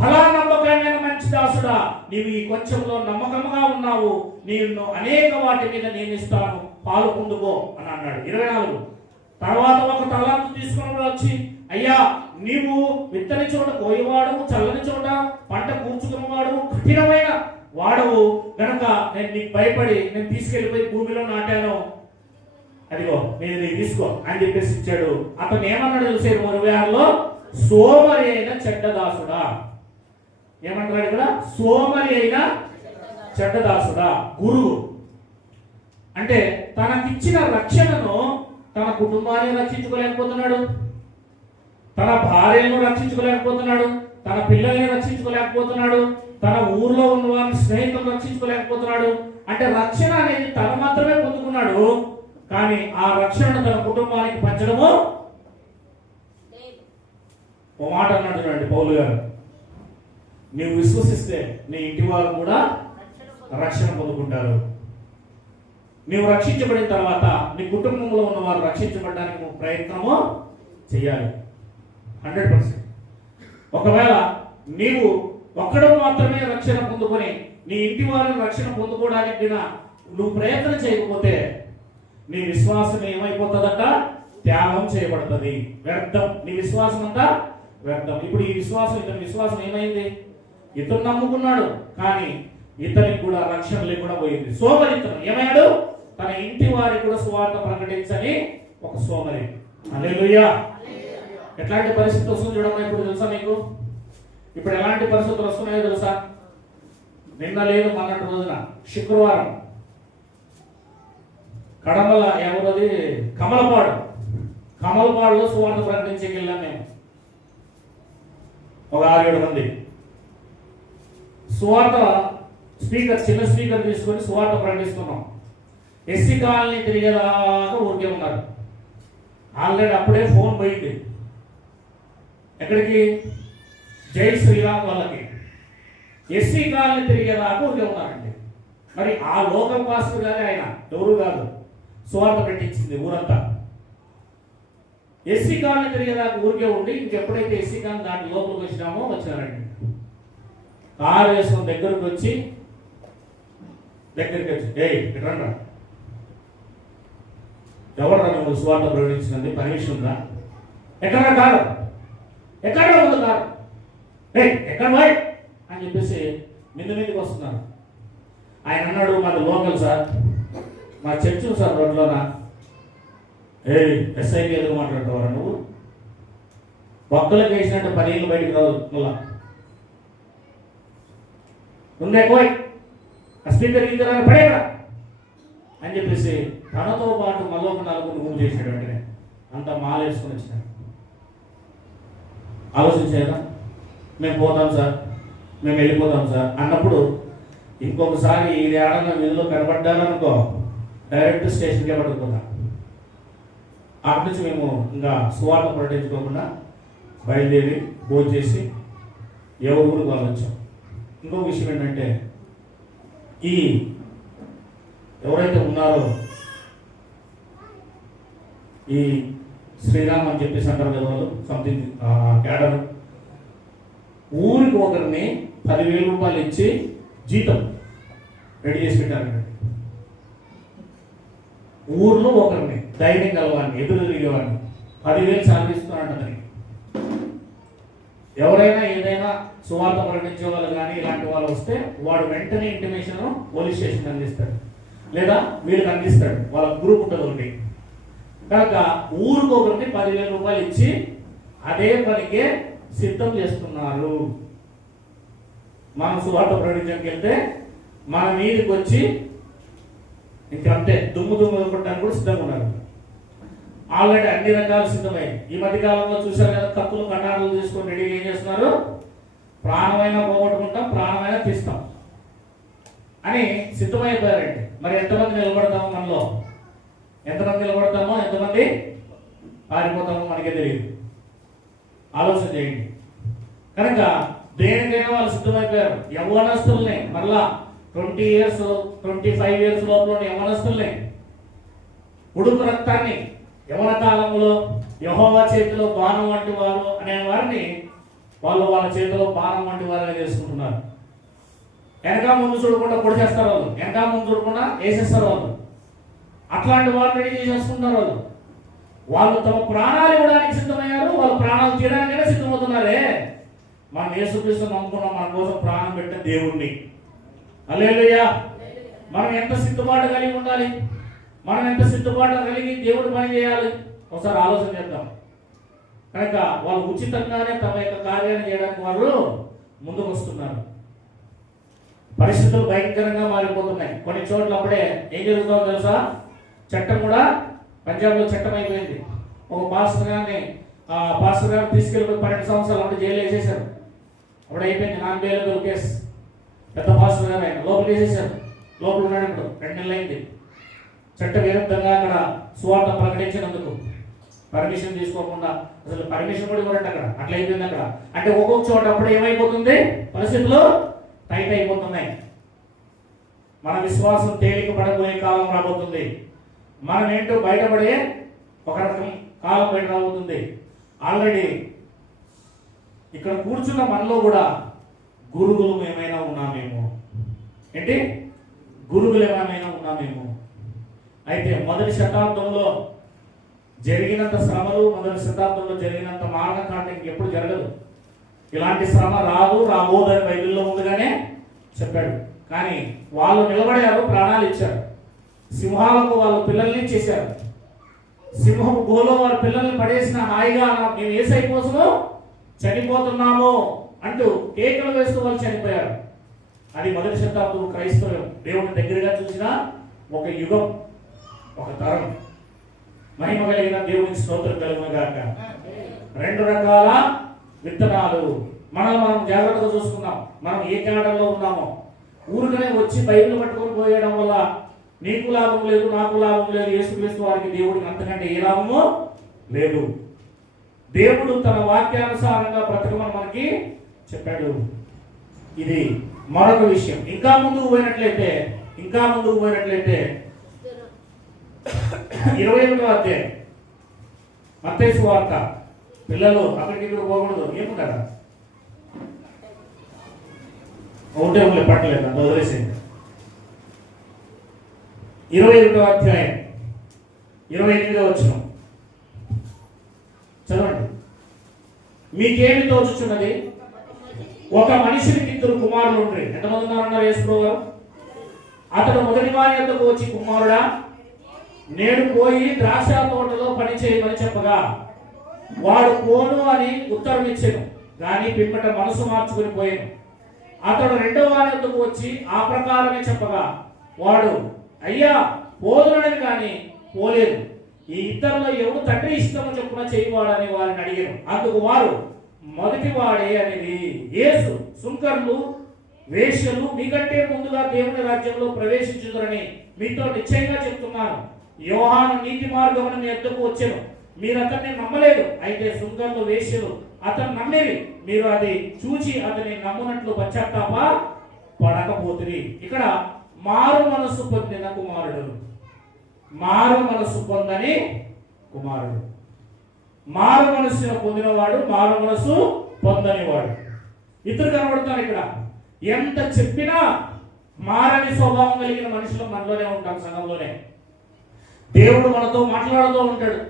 బలా నమ్మకమైన మంచి దాసుడా, నీవు ఈ కొంచెంలో నమ్మకంగా ఉన్నావు, నిన్ను అనేక వాటి మీద నియమిస్తాను, పాలు పొందుకో అని అన్నాడు. 24 తర్వాత 1 తలాంతు తీసుకుని వచ్చి, అయ్యా నీవు విత్తని చోట కోయవాడు, చల్లని చోట పంట కూర్చుకున్నవాడు, కఠినమైన వాడవు గనక నేను నీకు భయపడి నేను తీసుకెళ్లిపోయి భూమిలో నాటాను, అదిగో నేను తీసుకో అని చెప్పేసి ఇచ్చాడు. అతను ఏమన్నాడు తెలిసే 26లో, సోమరి అయిన చెడ్డదాసుడా. ఏమంటారు ఇక్కడ? సోమరి అయిన చెడ్డదాసుడా. గురువు అంటే తనకిచ్చిన రక్షణను తన కుటుంబాన్ని రక్షించుకోలేకపోతున్నాడు, తన భార్యను రక్షించుకోలేకపోతున్నాడు, తన పిల్లల్ని రక్షించుకోలేకపోతున్నాడు, తన ఊర్లో ఉన్న వారిని స్నేహితులను రక్షించుకోలేకపోతున్నాడు. అంటే రక్షణ అనేది తను మాత్రమే పొందుకున్నాడు, కానీ ఆ రక్షణను తన కుటుంబానికి పంచడము. ఓ మాట అన్నాడు చూడండి పౌలు గారు, నీవు విశ్వసిస్తే నీ ఇంటి వారు కూడా రక్షణ పొందుకుంటారు. నీవు రక్షించబడిన తర్వాత నీ కుటుంబంలో ఉన్న వారు రక్షించబడడానికి నువ్వు ప్రయత్నము చేయాలి 100%. ఒకవేళ నీవు ఒక్కడు మాత్రమే రక్షణ పొందుకొని నీ ఇంటి వారిని రక్షణ పొందుకోవడానికి నువ్వు ప్రయత్నం చేయకపోతే నీ విశ్వాసం ఏమైపోతుందట? త్యాగం చేయబడుతుంది, వ్యర్థం. నీ విశ్వాసం అంతా వ్యర్థం. ఇప్పుడు ఈ విశ్వాసం, ఇతని విశ్వాసం ఏమైంది? ఇతను నమ్ముకున్నాడు, కానీ ఇతనికి కూడా రక్షణ లేకుండా పోయింది. సోమరితనం ఏమయ్యాడు? తన ఇంటి వారికి కూడా సువార్త ప్రకటించని ఒక సోమరి. హల్లెలూయా. ఎట్లాంటి పరిస్థితి వస్తుంది చూడమ్మా ఇప్పుడు తెలుసా మీకు? ఇప్పుడు ఎలాంటి పరిస్థితులు వస్తున్నాయో తెలుసా? నిన్న లేదు మొన్నటి రోజున శుక్రవారం కడమల ఎవరది కమలపాడులో సువార్త ప్రకటించేకి వెళ్ళాం మేము. ఒక 6-7 మంది సువార్త స్పీకర్, చిన్న స్పీకర్ తీసుకొని సువార్త ప్రకటిస్తున్నాం. ఎస్సీ కాలనీ తిరిగేదాకా ఊరికే ఉన్నారు. ఆల్రెడీ అప్పుడే ఫోన్ పోయింది. ఎక్కడికి? జై శ్రీరామ్ వాళ్ళకి. ఎస్సీ కాలనీ తిరిగేదాకా ఊరికే ఉన్నారండి. మరి ఆ లోకల్ పాస్టర్ గారే, ఆయన ఎవరు కాదు, సువార్త పెట్టించింది ఊరంతా. ఎస్సీ కాలనీ తిరిగేదాకా ఊరికే ఉండి ఇంకెప్పుడైతే ఎస్సీ కాలనీ దాటి లోపలికి వచ్చినామో వచ్చారండి. కారు వేసుకుని దగ్గరికి వచ్చి ఏయ్ ఇట్రా, ఎవరు నువ్వు సువార్త ప్రకటించినది? పర్మిషన్ ఉందా? ఎక్కడ కారు, ఎక్కడ ఉంది కారు, ఎక్కడ పోయి అని చెప్పేసి మీదకి వస్తున్నారు. ఆయన అన్నాడు, మాది లోకల్ సార్, మా చర్చ్ సార్ రోడ్లోనా. ఎస్ఐకి ఎదురు మాట్లాడతావరా నువ్వు? భక్తులకు వేసినట్టు 10 ఏళ్ళు బయటికి రాదు. మళ్ళా ఉండే పోయి ఆ స్పీకర్ ఇద్దరు పడేరా అని చెప్పేసి తనతో పాటు మళ్ళీ ఒక 4 మూవ్ చేసాడు. వెంటనే అంత మాలేసుకొని వచ్చినాడు. ఆలోచించేదా? మేము పోతాం సార్, మేము వెళ్ళిపోతాం సార్ అన్నప్పుడు ఇంకొకసారి ఈ ఏడన్న వీధిలో కనబడ్డారనుకో డైరెక్ట్ స్టేషన్కే పడుకుందాం. అక్కడి నుంచి మేము ఇంకా సువార్త ప్రకటించుకోకుండా బయలుదేరి భోజనం చేసి ఎవరి ఊరికి వాళ్ళు వచ్చాం. ఇంకొక విషయం ఏంటంటే, ఈ ఎవరైతే ఉన్నారో ఈ శ్రీరామ్ అని చెప్పేసి అంటారు కదా వాళ్ళు, సంథింగ్ క్యాడర్, ఊరికి ఒకరిని 10,000 రూపాయలు ఇచ్చి జీతం రెడీ చేసి పెట్టారండి. ఊర్లో ఒకరిని ధైర్యం కలవాడిని, ఎదురు తిరిగేవాడిని 10,000 శాలరీ ఇస్తున్నారంట. ఎవరైనా ఏదైనా సువార్త ప్రకటించే వాళ్ళు కానీ ఇలాంటి వాళ్ళు వస్తే వాడు వెంటనే ఇంటిమేషన్ పోలీస్ స్టేషన్ అందిస్తాడు, లేదా వీళ్ళకి అందిస్తాడు. వాళ్ళ గ్రూప్ ఉంటుంది ఒకటి. కనుక ఊరికి ఒకరికి 10,000 రూపాయలు ఇచ్చి అదే పనికే సిద్ధం చేస్తున్నారు. మనం సువార్త ప్రకటించడానికి వెళ్తే మన మీదకి వచ్చి ఇంకంతే దుమ్ము కొట్టడానికి కూడా సిద్ధంగా ఉన్నారు. ఆల్రెడీ అన్ని రకాలు సిద్ధమై ఈ మధ్య కాలంలో చూశారు కదా, కత్తులు కటారులు తీసుకొని రెడీ ఏం చేస్తున్నారు? ప్రాణమైనా పోగొట్టుకుంటాం, ప్రాణమైనా తీస్తాం అని సిద్ధమైపోయారండి. మరి ఎంతమంది నిలబడతామో, మనలో ఎంతమంది నిలబడతామో, ఎంతమంది పారిపోతామో మనకే తెలియదు. ఆలోచన చేయండి. కనుక దేనికైనా వాళ్ళు సిద్ధమైపోయారు. యవ్వనస్తుల్ని మళ్ళా 20 years 25 years లోపల యవ్వనస్తుల్ని, ఉడుకు రక్తాన్ని యవ్వన కాలంలో యెహోవా చేతిలో బాణం వంటి వారు అనే వారిని వాళ్ళు వాళ్ళ చేతిలో బాణం వంటి వారుగా చేసుకుంటున్నారు. వెనక ముందు చూడకుండా పొడి చేస్తారు వాళ్ళు, వెనక ముందు చూడకుండా వేసేస్తారు వాళ్ళు. అట్లాంటి వారు రెడీ చేసేసుకుంటారు వాళ్ళు. వాళ్ళు తమ ప్రాణాలు ఇవ్వడానికి సిద్ధమయ్యారు, వాళ్ళు ప్రాణాలు తీయడానికైనా సిద్ధమవుతున్నారే. మనం యేసుక్రీస్తు నమ్ముకున్నాం, మన కోసం ప్రాణం పెట్టిన దేవుణ్ణి. హల్లెలూయా. మనం ఎంత సిద్ధపాటు కలిగి ఉండాలి, మనం ఎంత సిద్ధపాటు కలిగి దేవుడు పని చేయాలి ఒకసారి ఆలోచన చేద్దాం. కనుక వాళ్ళు ఉచితంగానే తమ యొక్క కార్యాన్ని చేయడానికి వాళ్ళు ముందుకు వస్తున్నారు. పరిస్థితులు భయంకరంగా మారిపోతున్నాయి. కొన్ని చోట్ల అప్పుడే ఏం జరుగుతుందో తెలుసా? చట్టం కూడా పంజాబ్లో చట్టం అయిపోయింది. ఒక పాస్టర్ గారిని తీసుకెళ్ళి 12 సంవత్సరాలు అప్పుడు జైలు వేసేశారు. అప్పుడు అయిపోయింది, నాన్ బెయిలబుల్ కేసు. పెద్ద పాస్టర్ గారు ఆయన లోపల వేసేశారు. లోపల ఉన్నాడు, ఇప్పుడు 2 నెలలు అయింది. చట్ట విరుద్ధంగా అక్కడ సువార్త ప్రకటించినందుకు పర్మిషన్ తీసుకోకుండా, అసలు పర్మిషన్ కూడా ఇవ్వరండి అక్కడ. అట్లా అయిపోయింది అక్కడ. అంటే ఒక్కొక్క చోట అప్పుడు ఏమైపోతుంది, పరిస్థితులు టైట్ అయిపోతున్నాయి. మన విశ్వాసం తేలిక పడబోయే కాలం రాబోతుంది. మనం ఏంటో బయటపడే ఒక రకం కాలం బయట రాబోతుంది. ఆల్రెడీ ఇక్కడ కూర్చున్న మనలో కూడా గురువులు ఏమైనా ఉన్నామేమో. ఏంటి? గురువులు ఏమైనా ఉన్నామేమో. అయితే మొదటి శతాబ్దంలో జరిగినంత శ్రమలు, మొదటి శతాబ్దంలో జరిగినంత మారణకాండ ఎప్పుడు జరగదు. ఇలాంటి శ్రమ రాబోదని బైబిల్లో ముందుగానే చెప్పాడు. కానీ వాళ్ళు నిలబడారు, ప్రాణాలు ఇచ్చారు. సింహాలకు వాళ్ళు పిల్లల్ని చేశారు. సింహం గోలో వారి పిల్లల్ని పడేసిన హాయిగా మేము యేసయ్య కోసము చనిపోతున్నాము అంటూ కేకలు వేస్తూ వాళ్ళు చనిపోయారు. అది మొదటి శతాబ్దం క్రైస్తవం దేవుని దగ్గరగా చూసిన ఒక యుగం, ఒక తరం. మహిమ కలిగిన దేవునికి స్తోత్రం కలుగునుగాక. 2 రకాల విత్తనాలు. మనం జాగ్రత్తగా చూసుకుందాం. మనం ఏ కేడల్లో ఉన్నామో. ఊరికనే వచ్చి బైబిల్ పట్టుకొని పోయడం వల్ల నీకు లాభం లేదు, నాకు లాభం లేదు. యేసుక్రీస్తు వారికి దేవుడికి అంతకంటే ఏ లాభమో లేదు. దేవుడు తన వాక్యానుసారంగా బ్రతకమని మనకి చెప్పాడు. ఇది మరొక విషయం. ఇంకా ముందుకు పోయినట్లయితే 21వ అధ్యాయం మత్తయి సువార్త. పిల్లలు అక్కడికి ఇక్కడ పోకూడదు. ఏముంటారా ఒకటే పట్టలేదు, అంత వదిలేసింది. 21వ అధ్యాయం 28వ వచనం చదవండి. మీకేమి తోచుచున్నది? ఒక మనిషికి 2 కుమారులు ఉంటారు. ఎంతమంది ఉన్నారన్నారు యేసు గారు? అతడు మొదటి వారి యొద్దకు వచ్చి, కుమారుడా, నేను పోయి ద్రాక్ష తోటలో పని చేయమని చెప్పగా వాడు పోను అని ఉత్తరం ఇచ్చాను. కానీ పిమ్మట మనసు మార్చుకుని పోయాను. అతడు 2వ వారి యొద్దకు వచ్చి ఆ ప్రకారమే చెప్పగా వాడు, అయ్యా, పోదునని కానీ పోలేదు. ఈ ఇద్దరిలో ఎవడు తండ్రి ఇష్టము చొప్పున చేయవాడని వారిని అడిగాను. అందుకు వారు, మొదటి వాడే అనేది. యేసు, సుంకర్లు, వేశ్యలు మీకంటే ముందుగా దేవుని రాజ్యంలో ప్రవేశించుదురని మీతో నిశ్చయంగా చెప్తున్నాను. యోహాను నీతి మార్గమును మీ యొద్దకు వచ్చెను, మీరు అతన్ని నమ్మలేదు. అయితే సుంకర్లు, వేశ్యలు అతను నమ్మేవి. మీరు అది చూచి అతన్ని నమ్మునట్లు పశ్చాత్తాప పడకపోతుంది. ఇక్కడ మారు మనసు పొందిన కుమారుడు, మారు మనసు పొందని కుమారుడు. మారు మనస్సును పొందినవాడు, మారు మనసు పొందనివాడు. ఇద్దరు కనబడతారు ఇక్కడ. ఎంత చెప్పినా మారని స్వభావం కలిగిన మనుషులు మనలోనే ఉంటాం, సంఘంలోనే. దేవుడు మనతో మాట్లాడుతూ ఉంటాడు,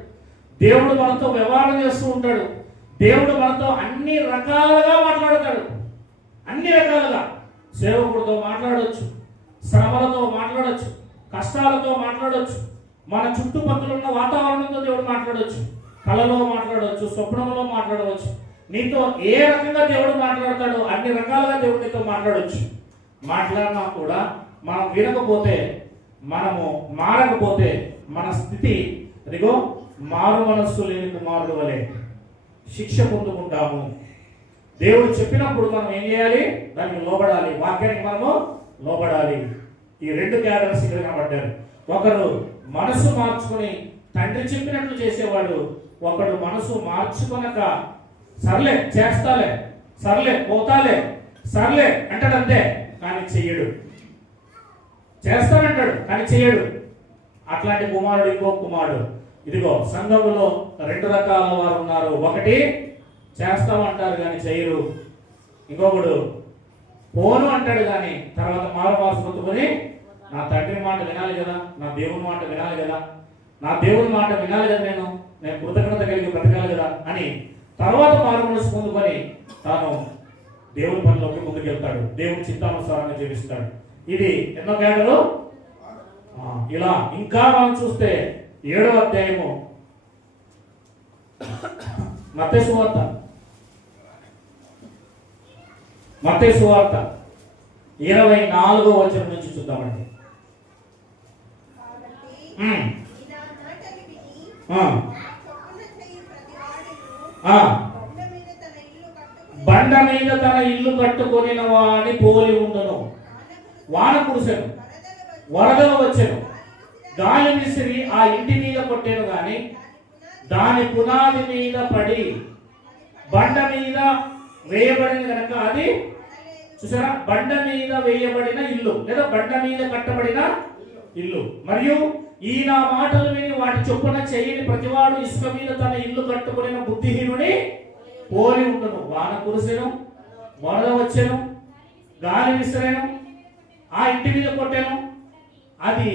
దేవుడు మనతో వ్యవహారం చేస్తూ ఉంటాడు, దేవుడు మనతో అన్ని రకాలుగా మాట్లాడతాడు. అన్ని రకాలుగా సేవకుడితో మాట్లాడవచ్చు, శ్రమలతో మాట్లాడవచ్చు, కష్టాలతో మాట్లాడవచ్చు, మన చుట్టుపక్కల ఉన్న వాతావరణంతో దేవుడు మాట్లాడవచ్చు, కళలో మాట్లాడవచ్చు, స్వప్నంలో మాట్లాడవచ్చు. నీతో ఏ రకంగా దేవుడు మాట్లాడతాడో అన్ని రకాలుగా దేవుడు నీతో మాట్లాడవచ్చు. మాట్లాడినా కూడా మనం వినకపోతే, మనము మారకపోతే మన స్థితి అదిగో మారు మనస్సు లేని కుమారుడు వలె శిక్ష పొందుకుంటాము. దేవుడు చెప్పినప్పుడు మనం ఏం చేయాలి? దానికి లోబడాలి, వాక్యానికి మనము లోబడాలి. ఈ 2 క్యారెక్టర్స్ ఇక్కడ కనబడ్డారు. ఒకరు మనసు మార్చుకుని తండ్రి చెప్పినట్లు చేసేవాడు, ఒకడు మనసు మార్చుకొనక సర్లే చేస్తాలే, సర్లే పోతాలే, సర్లే అంటాడు అంతే, కానీ చెయ్యడు. చేస్తానంటాడు కానీ చెయ్యడు. అట్లాంటి కుమారుడు ఇంకో కుమారుడు. ఇదిగో సంఘములో 2 రకాల వారు ఉన్నారు. ఒకటి చేస్తామంటారు కానీ చెయ్యరు. ఇంకొకడు పోను అంటాడు కానీ తర్వాత మారు మనసు పొందుకొని నా తండ్రి మాట వినాలి కదా, నా దేవుని మాట వినాలి కదా, నా దేవుని మాట వినాలి కదా, నేను కృతజ్ఞత కలిగి బ్రతకాలి కదా అని తర్వాత మారుమనసు పొందుకొని తాను దేవుని పనిలోకి ముందుకెళ్తాడు, దేవుని చిత్తానుసారంగా జీవిస్తాడు. ఇది ఎన్నో కేటలు. ఇలా ఇంకా మనం చూస్తే 7వ అధ్యాయము మత్తయి సువార్త 24వ వచనం నుంచి చూద్దామండి. బండ మీద తన ఇల్లు కట్టుకొనిన వాని పోలి ఉండును. వాన కురిసెను, వరదలు వచ్చెను, గాలి విసిరి ఆ ఇంటి మీద కొట్టెను గాని దాని పునాది మీద పడి బండ మీద వేయబడిన కనుక అది, చూసారా, బండ మీద వేయబడిన ఇల్లు లేదా బండ మీద కట్టబడిన ఇల్లు. మరియు ఈ నా మాటలు విని వాటి చొప్పున చేయని ప్రతివాడు ఇసుక మీద తన ఇల్లు కట్టుకుని బుద్ధిహీనుని పోలి ఉండును. వాన కురిసెను, వరద వచ్చెను, గాలి విసిరెను, ఆ ఇంటి మీద కొట్టెను, అది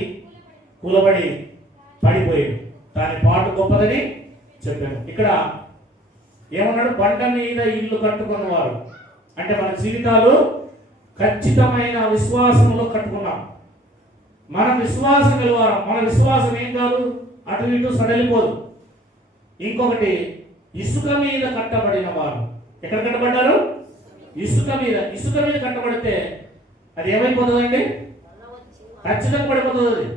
కూలబడి పడిపోయాడు. దాని పాటు గొప్పదని చెప్పాను. ఇక్కడ ఏమన్నాడు? బండ మీద ఇల్లు కట్టుకున్నవారు అంటే మన జీవితాలు ఖచ్చితమైన విశ్వాసంలో కట్టుకున్నాం. మన విశ్వాసం గెలవారు. మన విశ్వాసం ఏం కాదు, అటు ఇటు సడలిపోదు. ఇంకొకటి, ఇసుక మీద కట్టబడిన వారు. ఎక్కడ కట్టబడ్డారు? ఇసుక మీద. ఇసుక మీద కట్టబడితే అది ఏమైపోతుందండి? ఖచ్చితంగా పడిపోతుంది అది.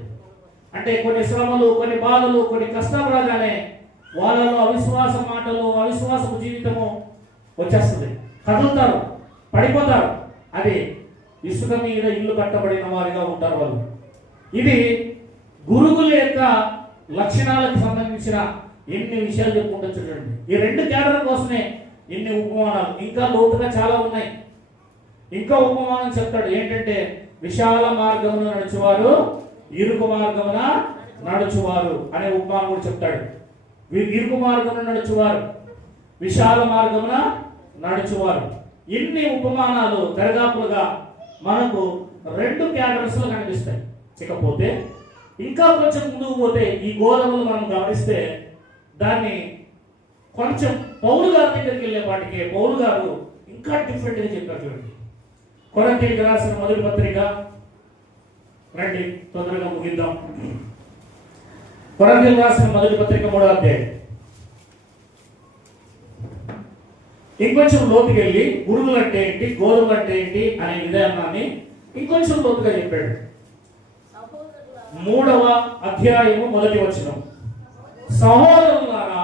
అంటే కొన్ని శ్రమలు, కొన్ని బాధలు, కొన్ని కష్టాలు రాగానే వాళ్ళలో అవిశ్వాస మాటలు, అవిశ్వాసపు జీవితము వచ్చేస్తుంది. కదులుతారు, పడిపోతారు. అది ఇసుక మీద ఇల్లు కట్టబడిన వారిగా ఉంటారు వాళ్ళు. ఇది గురువుల యొక్క లక్షణాలకు సంబంధించిన ఎన్ని విషయాలు చెప్పుకుంటూ చూడండి. ఈ 2 కేటల కోసమే ఎన్ని ఉపమానాలు. ఇంకా లోతుగా చాలా ఉన్నాయి. ఇంకా ఉపమానం చెప్తాడు ఏంటంటే, విశాల మార్గమున నడుచువారు, ఇరుకు మార్గమున నడుచువారు అనే ఉపమానం కూడా చెప్తాడు. ఇరుకు మార్గమున నడుచువారు, విశాల మార్గమున నడుచువారు. ఇన్ని ఉపమానాలు దరిదాపులుగా మనకు 2 కేటర్స్ లో కనిపిస్తాయి. ఇకపోతే ఇంకా కొంచెం ముందుకు పోతే ఈ గోధుమలు మనం గమనిస్తే దాన్ని కొంచెం పౌలు గారి దగ్గరికి వెళ్ళే వాటికి పౌలు గారు ఇంకా డిఫరెంట్ గా చెప్పారు. చూడండి, కొరింథీయులకు రాసిన మొదటి పత్రిక, రండి తొందరగా ముగిద్దాం. కొరింథీయులకు రాసిన మొదటి పత్రిక 3వ అధ్యాయం. ఇంకొంచెం లోతుకి వెళ్ళి గురువులు అంటే ఏంటి, గోధుమలు అంటే ఏంటి అనే విధానాన్ని ఇంకొంచెం లోతుగా చెప్పాడు. 3వ అధ్యాయము 1వ వచనం. సహోదరులారా,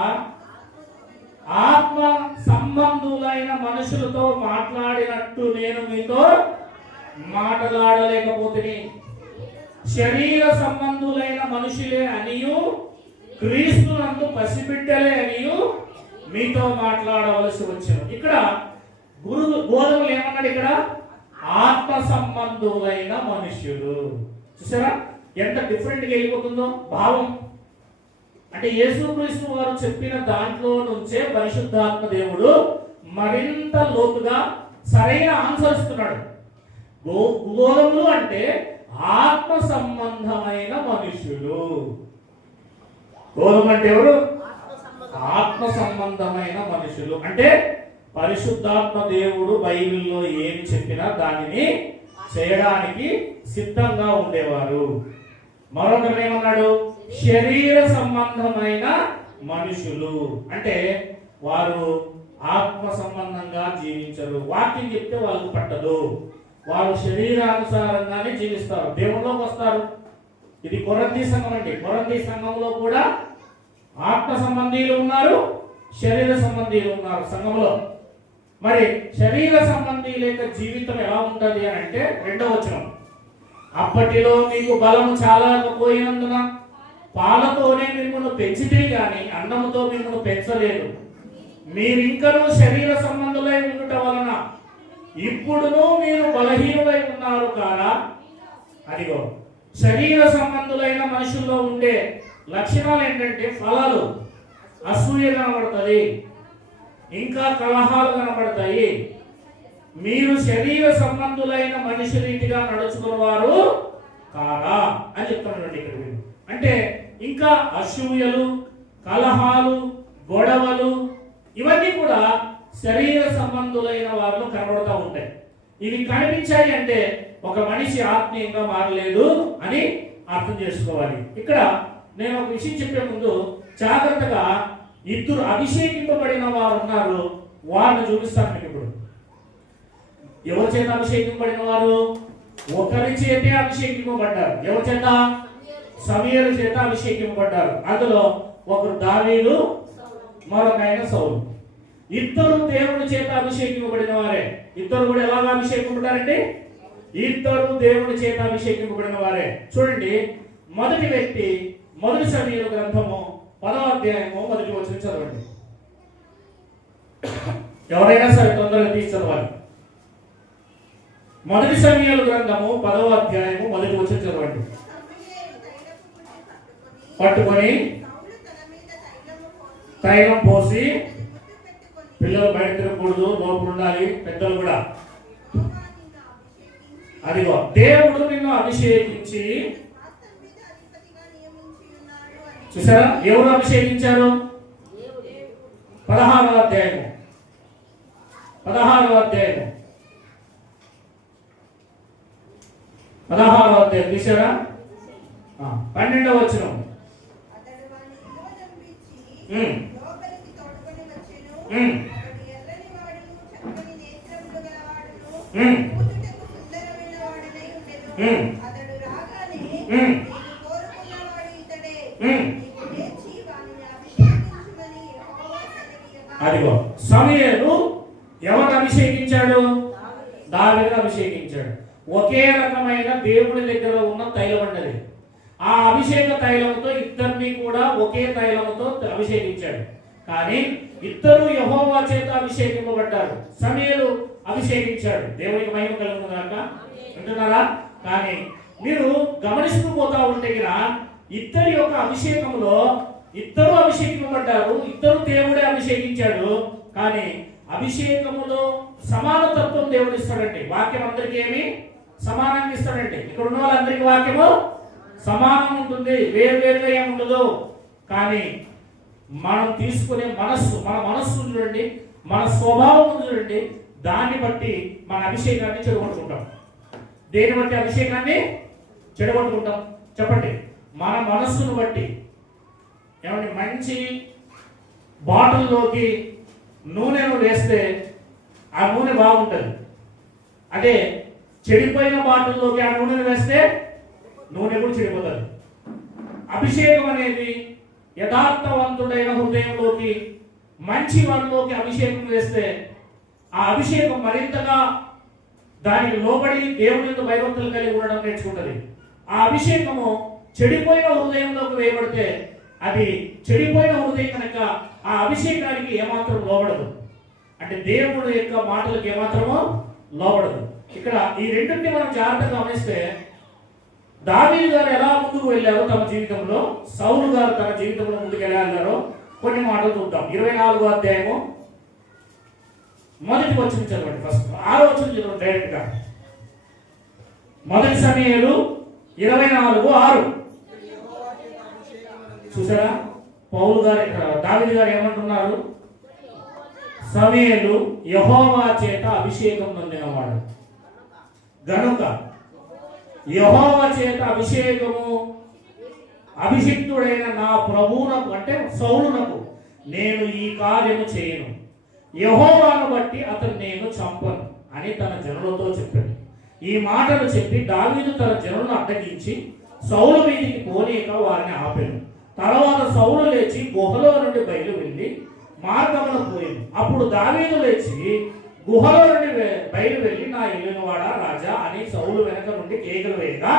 ఆత్మ సంబంధులైన మనుషులతో మాట్లాడినట్టు నేను మీతో మాట్లాడలేకపోతే, శరీర సంబంధులైన మనుషులే అనియు క్రీస్తునందు పసిబిడ్డలే అనియు మీతో మాట్లాడవలసి వచ్చాను. ఇక్కడ గోధుమలు ఏమన్నాడు? ఇక్కడ ఆత్మ సంబంధులైన మనుషులు. చూసారా ఎంత డిఫరెంట్ గా వెళ్ళిపోతుందో భావం. అంటే యేసుక్రీస్తు వారు చెప్పిన దాంట్లో నుంచే పరిశుద్ధాత్మ దేవుడు మరింత లోతుగా సరైన ఆన్సర్ ఇస్తున్నాడు. గోధుమలు అంటే ఆత్మ సంబంధమైన మనుషులు. గోధుమ అంటే ఎవరు? ఆత్మ సంబంధమైన మనుషులు. అంటే పరిశుద్ధాత్మ దేవుడు బైబిల్లో ఏమి చెప్పినా దానిని చేయడానికి సిద్ధంగా ఉండేవారు. మరొకరు ఏమన్నాడు? శరీర సంబంధమైన మనుషులు అంటే వారు ఆత్మ సంబంధంగా జీవించరు. వాక్యం చెప్తే వాళ్ళకు పట్టదు. వారు శరీరానుసారంగానే జీవిస్తారు, దేవుళ్ళలోకి వస్తారు. ఇది కొరంథీ సంఘం అండి. కొరంథీ సంఘంలో కూడా ఆత్మ సంబంధీలు ఉన్నారు, శరీర సంబంధీలు ఉన్నారు సంఘంలో. మరి శరీర సంబంధీ లేక జీవితం ఎలా ఉంటుంది అని అంటే 2వ వచనం. అప్పటిలో మీకు బలము చాలా పోయినందున పాలతోనే మిమ్మల్ని పెంచితే గాని అన్నముతో మిమ్మల్ని పెంచలేదు. మీరింకనూ శరీర సంబంధులై ఉండట వలన ఇప్పుడును మీరు బలహీనులై ఉన్నారు కారా. అదిగో శరీర సంబంధులైన మనుషుల్లో ఉండే లక్షణాలు ఏంటంటే ఫలాలు. అసూయ కనబడుతుంది, ఇంకా కలహాలు కనబడతాయి. మీరు శరీర సంబంధులైన మనిషి రీతిగా నడుచుకున్నవారు కారా అని చెప్తున్నాడు ఇక్కడ. అంటే ఇంకా అసూయలు, కలహాలు, గొడవలు ఇవన్నీ కూడా శరీర సంబంధులైన వారిలో కనబడుతూ ఉంటాయి. ఇవి కనిపించాయి అంటే ఒక మనిషి ఆత్మీయంగా మారలేదు అని అర్థం చేసుకోవాలి. ఇక్కడ నేను ఒక విషయం చెప్పే ముందు జాగ్రత్తగా ఇద్దరు అభిషేకింపబడిన వారు ఉన్నారు, వారిని చూపిస్తాను మీకు. ఇప్పుడు ఎవరి చేత అభిషేకింపబడిన వారు? ఒకరి చేతే అభిషేకింపబడ్డారు. ఎవరి చేత? సమూయేలు చేత అభిషేకింపబడ్డారు. అందులో ఒకరు దావీదు, మరొక ఆయన సౌలు. ఇద్దరు దేవుని చేత అభిషేకింపబడిన వారే. ఇద్దరు కూడా ఎలాగా అభిషేకింపబడ్డారండి? ఇద్దరు దేవుని చేత అభిషేకింపబడిన వారే. చూడండి, మొదటి వ్యక్తి మొదటి సమూయేలు గ్రంథము 10వ అధ్యాయము 1వ వచనం చదవండి. ఎవరైనా సరే తొందరగా తీసి చదవాలి. మొదటి సమూయేలు గ్రంథము 10వ అధ్యాయము 1వ వచనం చదవండి. పట్టుకొని తైలం పోసి, పిల్లలు బయట తిరగకూడదు, లోపల ఉండాలి, పెద్దలు కూడా. అదిగో దేవుడు నిన్ను అభిషేకించి, చూసారా ఎవరు అభిషేకించారు? 16వ అధ్యాయము 16వ అధ్యాయం చూసారా? 12వ వచనం. అదిగో సమూయేలు ఎవరు అభిషేకించాడు? దావీదును అభిషేకించాడు. ఒకే రకమైన దేవుడి దగ్గర ఉన్న తైలం ఉండేది. ఆ అభిషేక తైలంతో ఇద్దరిని కూడా ఒకే తైలంతో అభిషేకించాడు. కానీ ఇద్దరు యెహోవా చేత అభిషేకింపబడ్డారు. సమూయేలు అభిషేకించాడు. దేవునికి మహిమ కలుగును గాక. వింటున్నారా? కానీ మీరు గమనిస్తూ పోతా ఉంటే ఇద్దరి యొక్క అభిషేకంలో ఇద్దరు అభిషేకింపబడ్డారు. ఇద్దరు దేవుడే అభిషేకించాడు. కానీ అభిషేకములో సమానతత్వం దేవుడు ఇస్తాడండి. వాక్యం అందరికీ ఏమి సమానంగా ఇస్తాడండి. ఇక్కడ ఉన్న వాళ్ళందరికీ వాక్యము సమానం ఉంటుంది, వేరువేరుగా ఏమి ఉండదు. కానీ మనం తీసుకునే మనస్సు, మన మనస్సు చూడండి, మన స్వభావం చూడండి, దాన్ని బట్టి మన అభిషేకాన్ని చెడగొట్టుకుంటాం. దేని బట్టి అభిషేకాన్ని చెడగొట్టుకుంటాం చెప్పండి? మన మనస్సును బట్టి. ఏమంటే మంచి బాటిల్లోకి నూనెను వేస్తే ఆ నూనె బాగుంటుంది. అదే చెడిపోయిన బాటిల్లోకి ఆ నూనెను వేస్తే నూనె కూడా చెడిపోతుంది. అభిషేకం అనేది యథార్థవంతుడైన హృదయంలోకి, మంచి వారిలోకి అభిషేకం వేస్తే ఆ అభిషేకం మరింతగా దానికి లోబడి దేవుని యొక్క భయభక్తులు కలిగి ఉండడం నేర్చుకుంటుంది. ఆ అభిషేకము చెడిపోయిన హృదయంలోకి వేయబడితే అది చెడిపోయిన హృదయం కనుక ఆ అభిషేకానికి ఏమాత్రం లోబడదు. అంటే దేవుడు యొక్క మాటలకు ఏమాత్రమో లోబడదు. ఇక్కడ ఈ రెండింటిని మనం జాగ్రత్తగా గమనిస్తే దావీదు గారు ఎలా ముందుకు వెళ్ళారో తమ జీవితంలో, సౌలు గారు తన జీవితంలో ముందుకు ఎలా వెళ్ళారో కొన్ని మాటలు చూద్దాం. 24వ అధ్యాయము 1వ వచనం చదవండి. ఫస్ట్ 6వ వచనం చదవండి డైరెక్ట్ గా. మొదటి సమూయేలు 24:6. చూసారా? పౌలు గారు దావీదు గారు ఏమంటున్నారు? సమూయేలు యెహోవా చేత అభిషేకం పొందినవాడు గనుక యెహోవా చేత అభిషిక్తుడైన నా ప్రభువునకు, అంటే సౌలునకు నేను ఈ కార్యము చేయను, యెహోవాను బట్టి అతను నేను చంపను అని తన జనులతో చెప్పాడు. ఈ మాటలు చెప్పి దావీదు తన జనులను అడ్డగించి సౌలు మీదికి పోనీక వారిని ఆపాను. తర్వాత సౌలు లేచి గుహలో నుండి బయలు వెళ్ళి మార్గమున పోయింది. అప్పుడు దావీదు లేచి గుహలో నుండి బయలు వెళ్ళి, నా ఏలినవాడా రాజా అని సౌలు వెనక నుండి కేకలు వేయగా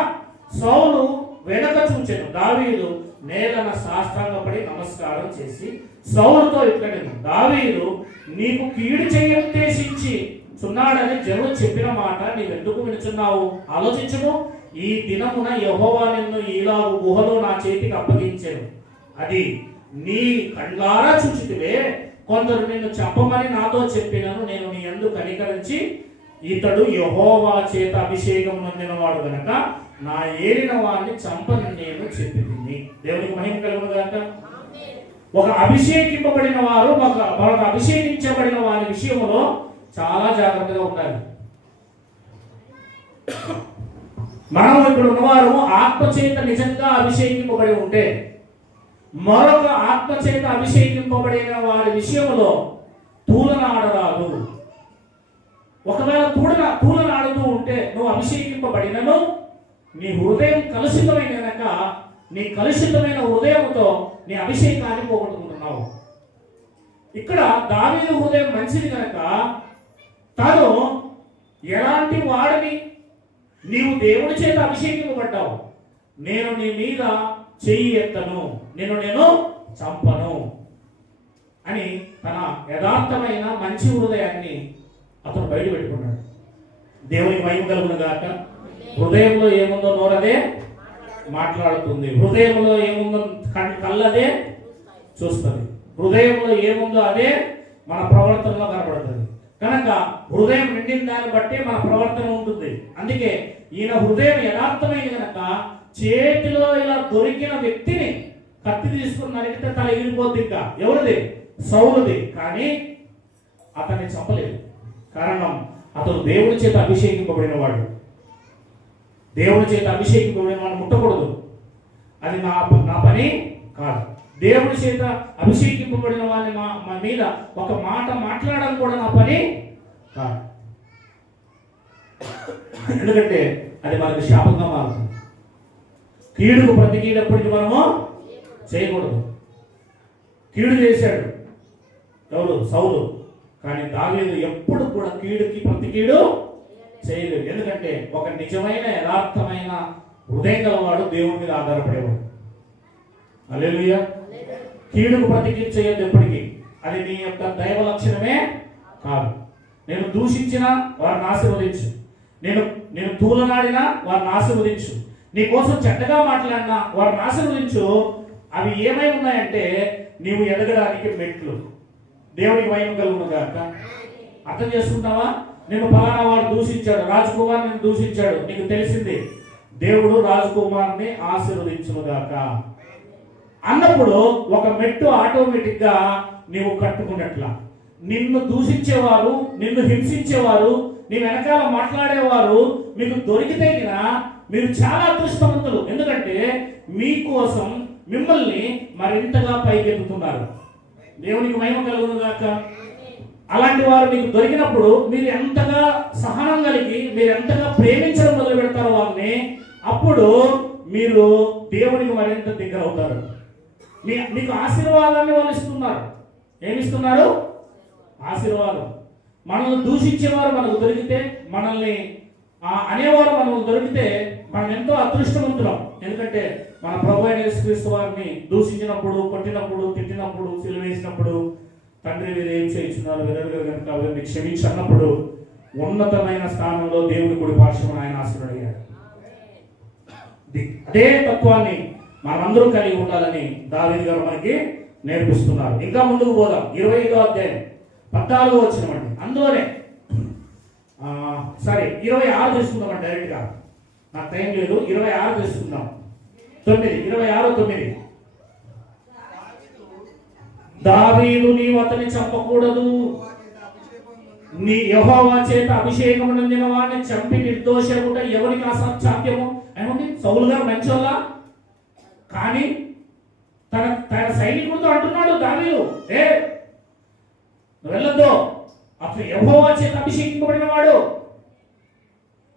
సౌలు వెనక చూచెను. దావీదు నేలన సాష్టాంగపడి నమస్కారం చేసి సౌలుతో ఇట్లనెను, దావీదు నీకు కీడు చేయనుద్దేశించి చున్నాడని జనులు చెప్పిన మాట నీవెందుకు వినుచున్నావు? ఆలోచించుము. ఈ దినమున యెహోవా నిన్ను ఈలాగు గుహలో నా చేతికి అప్పగించెను. అది నీ కళ్ళారా చూచితివే. కొందరు నిన్ను చంపమని నాతో చెప్పినను. నేను నీ యందు కనికరించి ఇతడు యెహోవా చేత అభిషేకం పొందినవాడు గనక నా ఏలిన వాడిని చంపని నేను చెప్పింది. దేవునికి మహిమ కలుగును గాక. ఒక అభిషేకింపబడిన వారు ఒక అభిషేకించబడిన వారి విషయంలో చాలా జాగ్రత్తగా ఉండాలి. మనం ఇక్కడ ఉన్నవారు ఆత్మచేత నిజంగా అభిషేకింపబడి ఉంటే మరొక ఆత్మచేత అభిషేకింపబడిన వారి విషయంలో తూలనాడరాదు. ఒకవేళ తూలనాడుతూ ఉంటే నువ్వు అభిషేకింపబడినను నీ హృదయం కలుషితమైన కనుక నీ కలుషితమైన హృదయంతో నీ అభిషేకాన్ని పోగొట్టుకుంటున్నావు. ఇక్కడ దావీదు హృదయం మంచిది కనుక తాను ఎలాంటి వాడిని, నీవు దేవుడి చేత అభిషేకింపబడ్డావు, నేను నీ మీద చెయ్యి ఎత్తను, నేను చంపను అని తన యథార్థమైన మంచి హృదయాన్ని అతను బయట పెట్టుకున్నాడు. దేవునికి మహిమ కలుగును గాక. హృదయంలో ఏముందో నోరదే మాట్లాడుతుంది, హృదయంలో ఏముందో కళ్ళదే చూస్తుంది, హృదయంలో ఏముందో అదే మన ప్రవర్తనలో కనపడుతుంది. కనుక హృదయం నిండిన దాన్ని బట్టి మన ప్రవర్తన ఉంటుంది. అందుకే ఈయన హృదయం యథార్థమైంది కనుక చేతిలో ఇలా దొరికిన వ్యక్తిని కత్తి తీసుకుని నరికితే తల ఎగిరిపోద్ది. ఇంకా ఎవరిది? సౌలుది. కానీ అతన్ని చంపలేదు. కారణం, అతను దేవుడి చేత అభిషేకింపబడిన వాడు. దేవుడి చేత అభిషేకింపబడిన వాడు ముట్టకూడదు, అది నా పని కాదు. దేవుడి చేత అభిషేకింపబడిన వాడిని మా మీద ఒక మాట మాట్లాడడం కూడా నా పని కాదు. ఎందుకంటే అది మనకు శాపంగా మారుతుంది. కీడుకు ప్రతి కీడప్పటికి మనము చేయకూడదు. కీడు చేశాడు ఎవరు? సౌలు. కానీ దావీదు ఎప్పుడు కూడా కీడుకి ప్రతి కీడు చేయలేదు. ఎందుకంటే ఒక నిజమైన యథార్థమైన హృదయం గలవాడు దేవుడి మీద ఆధారపడేవాడు. హల్లెలూయా. కీడుకు ప్రతి కీడు చేయొద్దు ఎప్పటికీ. అది నీ యొక్క దైవ లక్షణమే కాదు. నేను దూషించిన వారిని ఆశీర్వదించు, నేను తూలనాడినా వారిని ఆశీర్వదించు, నీ కోసం చెడ్డగా మాట్లాడినా వారిని ఆశీర్వదించు. అవి ఏమై ఉన్నాయంటే నీవు ఎదగడానికి మెట్లు. దేవునికి మహిమ కలుగును గాక. అర్థం చేసుకుంటావా? నేను ఫలానా వాడు దూషించాడు, రాజకుమార్ నేను దూషించాడు, నీకు తెలిసింది, దేవుడు రాజకుమార్ని ఆశీర్వదించును గాక అన్నప్పుడు ఒక మెట్టు ఆటోమేటిక్ గా నీవు కట్టుకున్నట్లా. నిన్ను దూషించేవారు, నిన్ను హింసించేవారు, నీ వెనకాల మాట్లాడేవారు మీకు దొరికితే మీరు చాలా అదృష్టవంతులు. ఎందుకంటే మీకోసం మిమ్మల్ని మరింతగా పైకెత్తుతున్నారు. దేవునికి మహిమ కలుగును గాక. అలాంటి వారు మీకు దొరికినప్పుడు మీరు ఎంతగా సహనం కలిగి, మీరు ఎంతగా ప్రేమించడం మొదలు పెడతారు వారిని, అప్పుడు మీరు దేవునికి మరింత దగ్గర అవుతారు. మీకు ఆశీర్వాదాన్ని వాళ్ళు ఇస్తున్నారు. ఏమిస్తున్నారు? ఆశీర్వాదం. మనల్ని దూషించేవారు మనకు దొరికితే, మనల్ని అనేవారు మనకు దొరికితే మనం ఎంతో అదృష్టవంతులం. ఎందుకంటే మన ప్రభువైన యేసుక్రీస్తు వారిని దూషించినప్పుడు, కొట్టినప్పుడు, తిట్టినప్పుడు, సిలువేసినప్పుడు, తండ్రి వీరు ఏం చేయించున్నారు వీరు కనుక వీరిని క్షమించి అన్నప్పుడు ఉన్నతమైన స్థానంలో దేవుడి కుడి పార్శ్వమున ఆయన ఆశీర్వదించాడు. అదే తత్వాన్ని మనమందరూ కలిగి ఉండాలని దావీదు గారు మనకి నేర్పిస్తున్నారు. ఇంకా ముందుకు పోదాం. 25వ అధ్యాయం 14వ వచనమండి. అందులోనే 26 తీసుకుందాం డైరెక్ట్ గా, నాకు టైం లేదు. 26 తీసుకుందాం. 26:9 దావీదు నీవు అతన్ని చంపకూడదు, నీ యెహోవా చేత అభిషేకం పొందిన వాడిని చంపి నిర్దోషముట ఎవరికి అసాధ్యము. ఏముంది? సౌలు గారు మంచోళ్ళ, కానీ తన సైనికుడితో అంటున్నాడు దావీదు, వెళ్ళొద్దు, అతను యెహోవా చేత అభిషేకింపబడిన వాడు,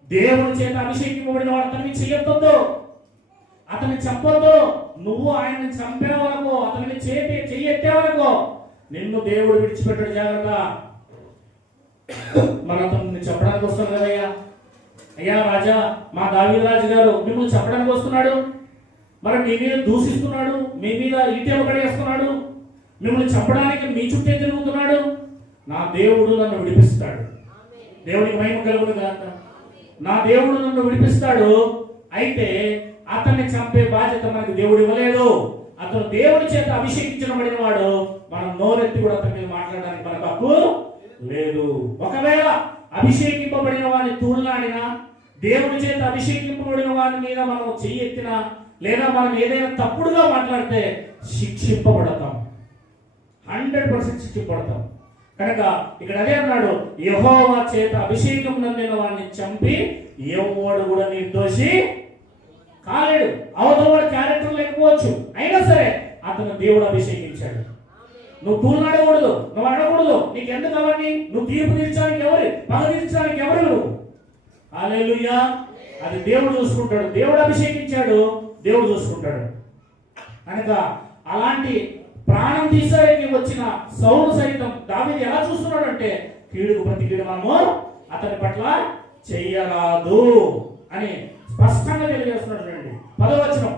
దేవుని చేత అభిషేకింపబడిన వాడు, అతన్ని చెయ్యొద్దు, అతన్ని చంపొద్దు. నువ్వు ఆయన్ని చంపే వరకు, అతనికి చెయ్యి ఎత్తే వరకు నిన్ను దేవుడు విడిచిపెట్టాడు. జాగ్రత్త. మరి అతన్ని చెప్పడానికి వస్తాడు కదయ్యా, అయ్యా రాజా, మా దావీదు రాజు గారు మిమ్మల్ని చెప్పడానికి వస్తున్నాడు, మరి మీ మీద దూషిస్తున్నాడు, మీ మీద ఈటెలు పడేస్తున్నాడు, మిమ్మల్ని చంపడానికి మీ చుట్టే తిరుగుతున్నాడు, నా దేవుడు నన్ను విడిపిస్తాడు. దేవునికి మహిమ కలుగును గాక. నా దేవుడు నన్ను విడిపిస్తాడు. అయితే అతన్ని చంపే బాధ్యత మనకు దేవుడు ఇవ్వలేదు. అతను దేవుడి చేత అభిషేకించబడిన వాడు. మనం నోరెత్తి కూడా అతని మీద మాట్లాడడానికి మనకు హక్కు లేదు. ఒకవేళ అభిషేకింపబడిన వాడిని తూలనాడినా, దేవుడి చేత అభిషేకింపబడిన వాడి మీద మనం చెయ్యి ఎత్తినా, లేదా మనం ఏదైనా తప్పుడుగా మాట్లాడితే శిక్షింపబడతాం. 100% శిక్షింపబడతాం. కనుక ఇక్కడ అదే అన్నాడు, యెహోవా చేత అభిషేకం నొందిన వాడిని చంపి ఎవడు కూడా నిర్దోషి కాలేడు. అవతల వాడి క్యారెక్టర్ లేకపోవచ్చు, అయినా సరే అతను దేవుడు అభిషేకించాడు. నువ్వు తూలనాడకూడదు, నువ్వు అడగకూడదు. నీకు ఎందుకు అవన్నీ? నువ్వు తీర్పు తీర్చడానికి ఎవరు, పగ తీర్చడానికి ఎవరు నువ్వు? హల్లెలూయా. అది దేవుడు చూసుకుంటాడు. దేవుడు అభిషేకించాడు, దేవుడు చూసుకుంటాడు. కనుక అలాంటి ప్రాణం తీసేకి వచ్చిన సౌలు సైతం దావీదు ఎలా చూస్తున్నాడు అంటే, కీడుకు ప్రతి కీడు మనము అతని పట్ల చెయ్యరాదు అని స్పష్టంగా తెలియజేస్తున్నాడు. రండి 10వ వచనం,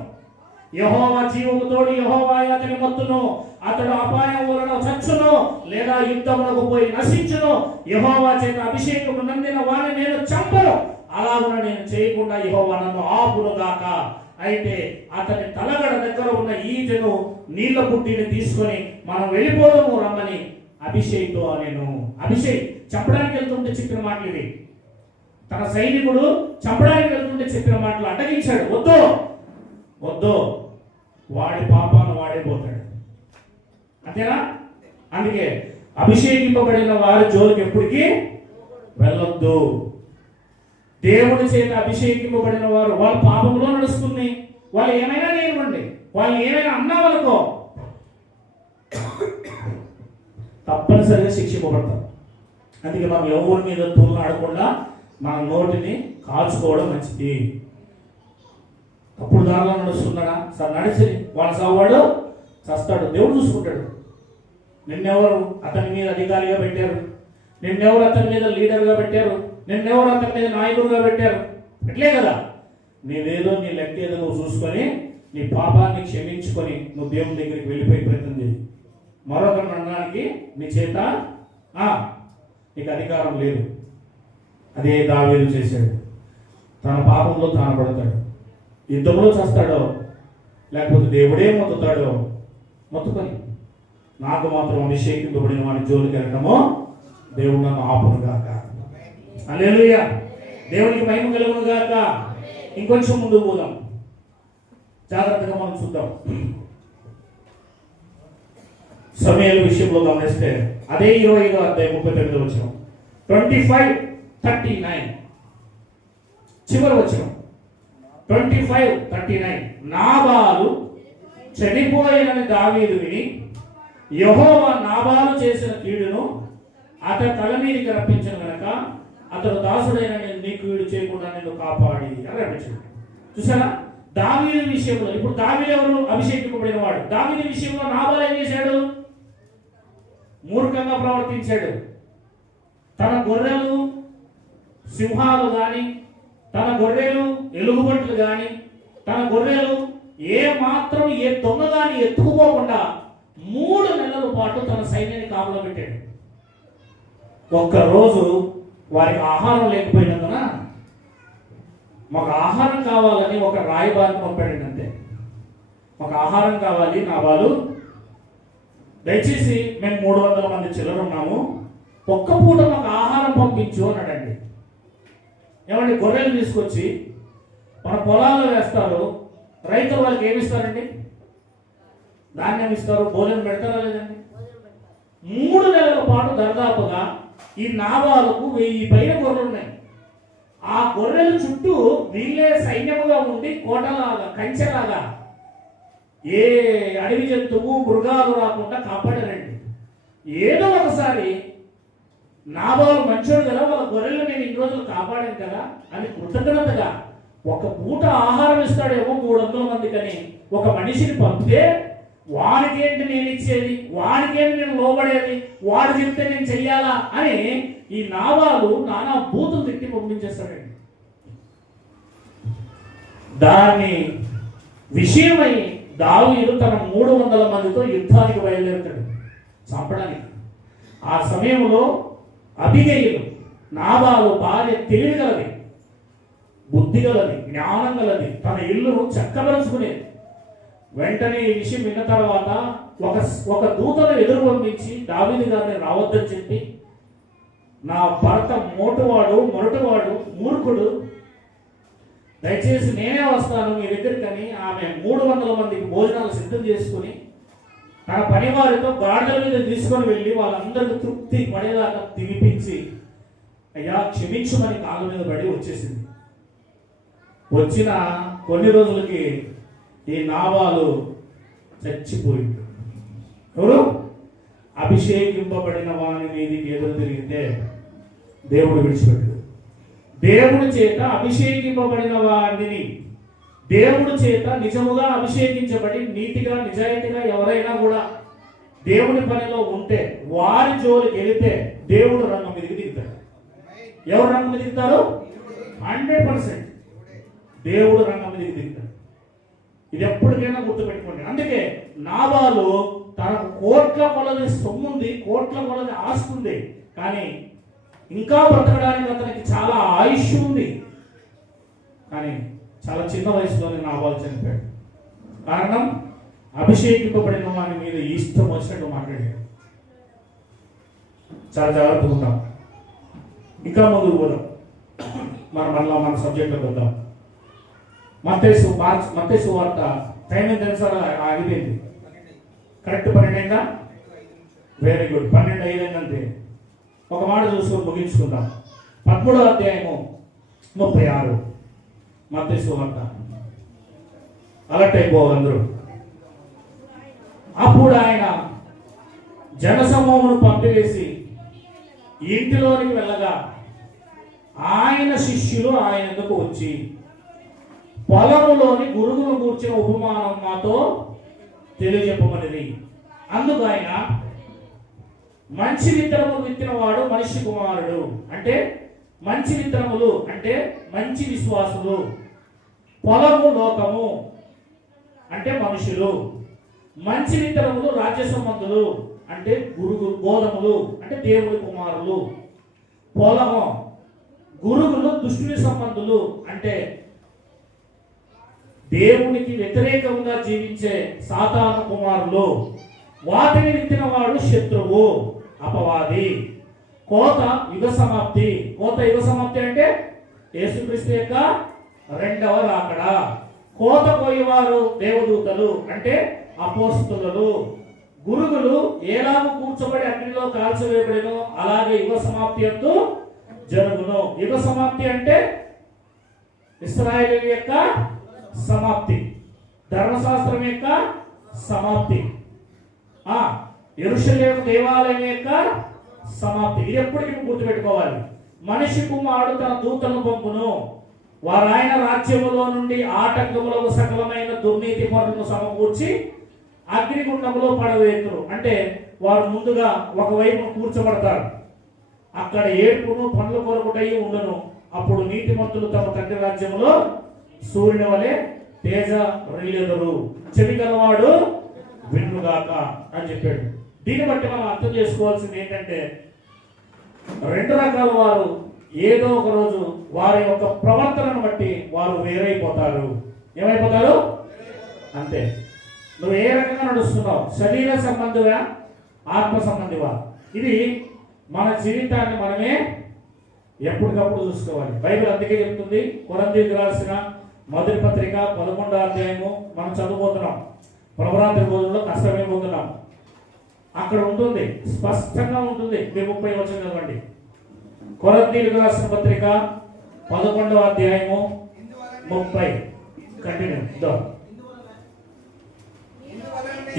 యెహోవా జీవము తోడు యెహోవా అతని మత్తును, అతడు అపాయం వలన చచ్చును లేదా యుద్ధమునకు పోయి నశించును. యెహోవా చేత అభిషేకము నొందిన వారిని నేను చంపను, అలాగున నేను చేయకుండా యెహోవా నన్ను ఆపును గాక. అయితే అతని తలగడ దగ్గర ఉన్న ఈటెను నీళ్ల బుడ్డిని తీసుకొని మనం వెళ్ళిపోదాము రమ్మని అభిషేక్తో నేను. అభిషేక్ చంపడానికి వెళ్తుంటే చెప్పిన మాటలు ఇవి. తన సైనికుడు చంపడానికి వెళ్తుంటే చెప్పిన మాటలు అడ్డగించాడు. వద్దు వద్దు, వాడి పాపాన్ని వాడే పోతాడు. అంతేనా? అందుకే అభిషేకింపబడిన వారి జోలికి ఎప్పటికీ వెళ్ళొద్దు. దేవుడి చేత అభిషేకింపబడిన వారు వాళ్ళ పాపంలో నడుస్తుంది. వాళ్ళు ఏమైనా లేనివ్వండి, వాళ్ళు ఏమైనా అన్నా వాళ్ళకో తప్పనిసరిగా శిక్షింపబడతారు. అందుకే మనం ఎవరి మీద తూలనాడకుండా మన నోటిని కాచుకోవడం మంచిది. తప్పుడు దారిలో నడుస్తున్నాడా? సార్ నడిచి వాళ్ళ సావాడు చస్తాడు, దేవుడు చూసుకుంటాడు. నిన్నెవరు అతని మీద అధికారిగా పెట్టారు? నిన్నెవరు అతని మీద లీడర్గా పెట్టారు? నిన్నెవరు అతని మీద నాయకుడుగా పెట్టారు? ఎట్లే కదా. నీవేదో నీ లెక్క ఏదో నువ్వు చూసుకొని నీ పాపాన్ని క్షమించుకొని నువ్వు దేవుని దగ్గరికి వెళ్ళిపోయే ప్రయత్నం చేయి. మరొకరిని అనడానికి నీ చేత నీకు అధికారం లేదు. అదే దావీదు చేశాడు. తన పాపంలో తాను పడతాడు, యుద్ధంలో చేస్తాడో లేకపోతే దేవుడే మొత్తుతాడో మొత్తుకొని నాకు మాత్రం అభిషేకింపబడిన వాడి జోలికి వెళ్ళడమో దేవుడు నన్ను ఆపును గాక. హల్లెలూయా. దేవునికి మహిమ కలుగును గాక. ఇంకొంచెం ముందుకు పోదాం, జాగ్రత్తగా మనం చూద్దాం. సమయాల విషయంలో గమనిస్తే అదే 25వ అధ్యాయం 39వ వచనం, 25:39 చివరి వచనం 25:39. నాబాలు చనిపోయినని దావీదు విని యెహోవా నాబాలు చేసిన కీడును అతని తల మీదకి రప్పించను గనక అతడు దాసుడైన నీ కీడు చేయకుండా నిన్ను కాపాడి అని రప్పించాడు. చూసారా? దావీదు విషయంలో ఇప్పుడు దావీదు ఎవరు? అభిషేకింపబడిన వాడు. దావీదు విషయంలో నాబాలు ఏం చేశాడు? మూర్ఖంగా ప్రవర్తించాడు. తన గొర్రెలు సింహాలు కానీ, తన గొర్రెలు ఎలుగుబంట్లు కానీ, తన గొర్రెలు ఏ మాత్రం ఏ దొంగ కానీ ఎత్తుకుపోకుండా 3 నెలల పాటు తన సైన్యాన్ని కాపులో పెట్టాడు. ఒక్కరోజు వారికి ఆహారం లేకపోయినందున మాకు ఆహారం కావాలని ఒక రాయబారిని పంపాడు. అంతే, మాకు ఆహారం కావాలి నాబాలు, దయచేసి మేము 300 మంది చిల్లర ఉన్నాము, ఒక్క పూట మాకు ఆహారం పంపించు అన్నాడండి. ఏమంటే గొర్రెలు తీసుకొచ్చి మన పొలాల్లో వేస్తారు, రైతులు వాళ్ళకి ఏమి ఇస్తారండి? ధాన్యం ఇస్తారు, భోజనం పెడతారా లేదండి? 3 నెలల పాటు దర్దాపుగా ఈ నాబాలకు 1000 పైన గొర్రెలు ఉన్నాయి. ఆ గొర్రెల చుట్టూ వీళ్ళే సైన్యముగా ఉండి కోటలాగా కంచెలాగా ఏ అడవి జంతువు మృగాలు రాకుండా కాపాడారండి. ఏదో ఒకసారి నాబాలు మంచోడు కదా, వాళ్ళ గొర్రెలు నేను ఇన్ని రోజులు కాపాడాను కదా అని కృతజ్ఞతగా ఒక పూట ఆహారం ఇస్తాడేమో 300 మందికని ఒక మనిషిని పంపితే వాడికేంటి నేను ఇచ్చేది, వాడికేంటి నేను లోబడేది, వాడు చెప్తే నేను చెయ్యాలా అని ఈ నాబాలు నానా బూతులు తిట్టి పంపించేస్తాడండి. దాన్ని విషయమై దావీదు తన 300 మందితో యుద్ధానికి బయలుదేరుతాడు, చంపడానికి. ఆ సమయంలో అబిగయీలు నాబాలు భార్య తెలివి గలది, బుద్ధి గలది, జ్ఞానం గలది, తన ఇల్లును చక్కబరుచుకునేది. వెంటనే ఈ విషయం విన్న తర్వాత ఒక దూతను ఎదురు పంపించి దావీదు గారిని రావద్దని చెప్పి, నా భర్త మొరటువాడు మూర్ఖుడు, దయచేసి నేనే వస్తాను మీ దగ్గరికి అని ఆమె 300 మందికి భోజనాలు సిద్ధం చేసుకుని తన పని వారితో గాడిదల మీద తీసుకొని వెళ్ళి వాళ్ళందరికీ తృప్తి పడేదాకా తినిపించి అయ్యా క్షమించమని కాళ్ళ మీద పడి వచ్చేసింది. వచ్చిన కొన్ని రోజులకి ఈ నాబాలు చచ్చిపోయింది. ఎవరు? అభిషేకింపబడిన వాని మీదకి ఎదురు తిరిగితే దేవుడు విడిచిపెట్టాడు. దేవుడి చేత అభిషేకింపబడిన వారిని, దేవుడి చేత నిజముగా అభిషేకించబడి నీతిగా నిజాయితీగా ఎవరైనా కూడా దేవుడి పనిలో ఉంటే వారి జోలికి వెళితే దేవుడు రంగం మీదకి దిగుతాడు. ఎవరు రంగం మీద దిగుతారు? 100% దేవుడు రంగం మీదకి దిగుతాడు. ఇది ఎప్పటికైనా గుర్తుపెట్టుకోండి. అందుకే నాబాలు తనకు కోట్ల కొలది సొమ్ముంది, కోట్ల కొలది ఆస్తి ఉంది, కానీ ఇంకా బ్రతకడానికి అతనికి చాలా ఆయుష్ ఉంది. కానీ చాలా చిన్న వయసులోనే నాబాలు చనిపోయాడు. కారణం అభిషేకింపబడిన వాని మీద ఇష్టం వచ్చినట్టు మాట్లాడాడు. చాలా జాగ్రత్తగా ఉంటాం. ఇంకా ముందుకు పోదాం. మళ్ళా మన సబ్జెక్ట్లోకి వద్దాం. మత్తయి వార్త టైం ఎంత తెలుసా? ఆగిపోయింది. కరెక్ట్ 12 అయిందా? Very good. 12 అయిందంటే ఒక మాట చూసుకొని ముగించుకుందాం. 13వ అధ్యాయము 36 మత్తయి వార్త. అలర్ట్ అయిపోవాలి అందరూ. అప్పుడు ఆయన జనసమూహమును పంపివేసి ఇంటిలోనికి వెళ్ళగా ఆయన శిష్యులు ఆయన ఎందుకు వచ్చి పొలములోని గురుగును కూర్చిన ఉపమానం మాతో తెలియజెప్పమనిది. అందుకు ఆయన మంచి విత్తనము విత్తిన వాడు మనిషి కుమారుడు. అంటే మంచి విత్తనములు అంటే మంచి విశ్వాసులు, పొలము లోకము అంటే మనుషులు, మంచి విత్తనములు రాజ్య సంబంధులు అంటే గోధములు అంటే దేవుడి కుమారులు, పొలము గురుగులు దుష్టుని సంబంధులు అంటే దేవునికి వ్యతిరేకంగా జీవించే సాతాను కుమారులు. వాటిని విత్తిన వాడు శత్రువు, అపవాది. కోత యుగ సమాప్తి. కోత యుగ సమాప్తి అంటే యేసుక్రీస్తు యొక్క రెండవ రాకడ. కోత కోయేవారు దేవదూతలు అంటే అపోస్తలులు. గురుగులు ఏలాగు కూర్చోబడి అగ్నిలో కాల్చివేయబడినో అలాగే యుగ సమాప్తి అంటూ జరుగును. యుగ సమాప్తి అంటే ఇశ్రాయేలు యొక్క సమాప్తి, ధర్మశాస్త్రం యొక్క సమాప్తి, యెరూషలేము దేవాలయం యొక్క సమాప్తి. ఇది ఎప్పటికీ గుర్తుపెట్టుకోవాలి. మనిషి కుమారుడు తన దూతలను పంపును, వారు ఆయన రాజ్యములో నుండి ఆటంకములకు సకలమైన దుర్నీతి పనులను సమకూర్చి అగ్నిగుండంలో పడవేతురు. అంటే వారు ముందుగా ఒకవైపు కూర్చోబడతారు. అక్కడ ఏడుపును పండ్ల కొరకుటై ఉండును. అప్పుడు నీతిమంతులు తమ తండ్రి రాజ్యములో సూర్యుని వలె తేజ రిల్లెదరు. చెవి గలవాడు వినుగాక అని చెప్పాడు. దీన్ని బట్టి మనం అర్థం చేసుకోవాల్సింది ఏంటంటే, 2 రకాల వారు ఏదో ఒక రోజు వారి యొక్క ప్రవర్తనను బట్టి వారు వేరైపోతారు. ఏమైపోతారు? అంతే. నువ్వు ఏ రకంగా నడుస్తున్నావు? శరీర సంబంధివా, ఆత్మ సంబంధివా? ఇది మన జీవితాన్ని మనమే ఎప్పటికప్పుడు చూసుకోవాలి. బైబిల్ అందుకే చెప్తుంది. కొరింథీయులకు రాసిన మొదటి పత్రిక 11వ అధ్యాయము మనం చదువుతున్నాం. ప్రభరాత్రి రోజుల్లో కష్టమైపోతున్నాం. అక్కడ ఉంటుంది, స్పష్టంగా ఉంటుంది. 30 వచనం చదవండి. కొరింథీయులకు రాసిన పత్రిక 11వ అధ్యాయము 30. కంటిన్యూ.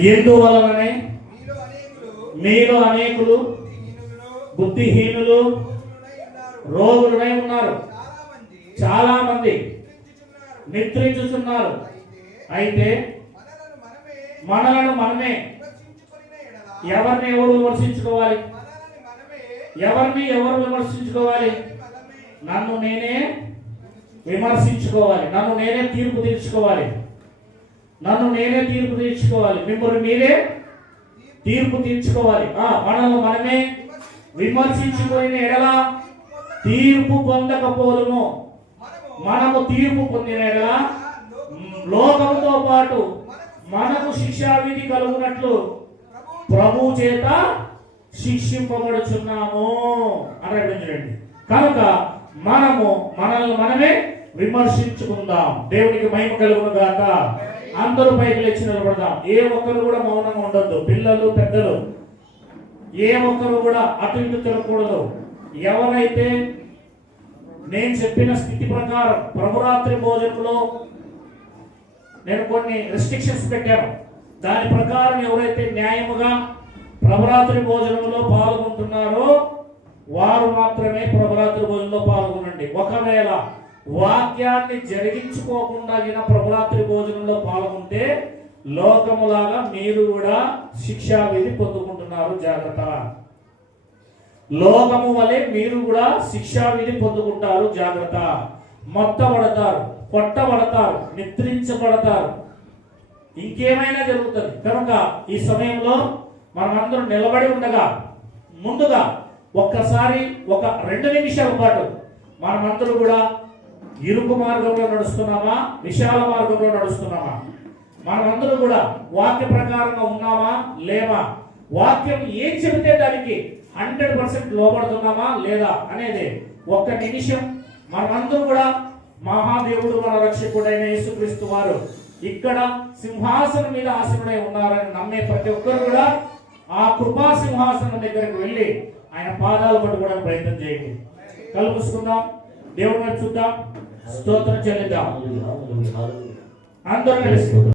ఎందువలననే మీలో అనేకులు బుద్ధిహీనులు రోగులునై ఉన్నారు, చాలా మంది నిద్రించుచున్నారు. అయితే మనలను మనమే ఎవరిని ఎవరు విమర్శించుకోవాలి? ఎవరిని ఎవరు విమర్శించుకోవాలి? నన్ను నేనే విమర్శించుకోవాలి. నన్ను నేనే తీర్పు తీర్చుకోవాలి. నన్ను నేనే తీర్పు తీర్చుకోవాలి. మిమ్మల్ని మీరే తీర్పు తీర్చుకోవాలి. మనల్ని మనమే విమర్శించుకుని ఎడల తీర్పు పొందకపోదుము. మనము తీర్పు పొందిన ఎడల లోకముతో పాటు మనకు శిక్షావిధి కలుగునట్లు ప్రభు చేత శిక్షింపబడుచున్నాము అని అర్థించండి. కనుక మనము మనల్ని మనమే విమర్శించుకుందాం. దేవునికి మహిమ కలుగును గాక. అందరూ పైకి లేచి నిలబడదాం. ఏ ఒక్కరు కూడా మౌనంగా ఉండొద్దు. పిల్లలు పెద్దలు ఏ ఒక్కరు కూడా అటు ఇటు తిరగకూడదు. ఎవరైతే నేను చెప్పిన స్థితి ప్రకారం ప్రభురాత్రి భోజనంలో నేను కొన్ని రెస్ట్రిక్షన్స్ పెట్టాను, దాని ప్రకారం ఎవరైతే న్యాయముగా ప్రభురాత్రి భోజనంలో పాల్గొంటున్నారో వారు మాత్రమే ప్రభురాత్రి భోజనంలో పాల్గొనండి. ఒకవేళ వాక్యాన్ని జరిగించుకోకుండా ప్రభురాత్రి భోజనంలో పాల్గొంటే లోకములాగా మీరు కూడా శిక్షా విధి పొందుకుంటున్నారు. జాగ్రత్త. లోకము వలె మీరు కూడా శిక్షా విధి పొందుకుంటారు. జాగ్రత్త. మొత్తబడతారు, కొట్టబడతారు, నిద్రించబడతారు, ఇంకేమైనా జరుగుతుంది. కనుక ఈ సమయంలో మనమందరం నిలబడి ఉండగా ముందుగా ఒక్కసారి ఒక 2 నిమిషాల పాటు మనమందరూ కూడా ఇరుకు మార్గంలో నడుస్తున్నామా, విశాల మార్గంలో నడుస్తున్నామా, మనమందరూ కూడా వాక్య ప్రకారంగా ఉన్నామా లేవా, వాక్యం ఏం చెబితే దానికి 100% లోబడుతున్నామా లేదా అనేది 1 నిమిషం మనమందరూ కూడా మహాదేవుడు మన రక్షకుడైన యేసుక్రీస్తు వారు ఇక్కడ సింహాసనం మీద ఆసీనుడై ఉన్నారని నమ్మే ప్రతి ఒక్కరు కూడా ఆ కృపా సింహాసనం దగ్గరకు వెళ్ళి ఆయన పాదాలు పట్టుకోవడానికి ప్రయత్నం చేయండి. కళ్ళు మూసుకుందాం, దేవుని వైపు చూద్దాం, స్తోత్రం చెల్లిద్దాం. అందరూ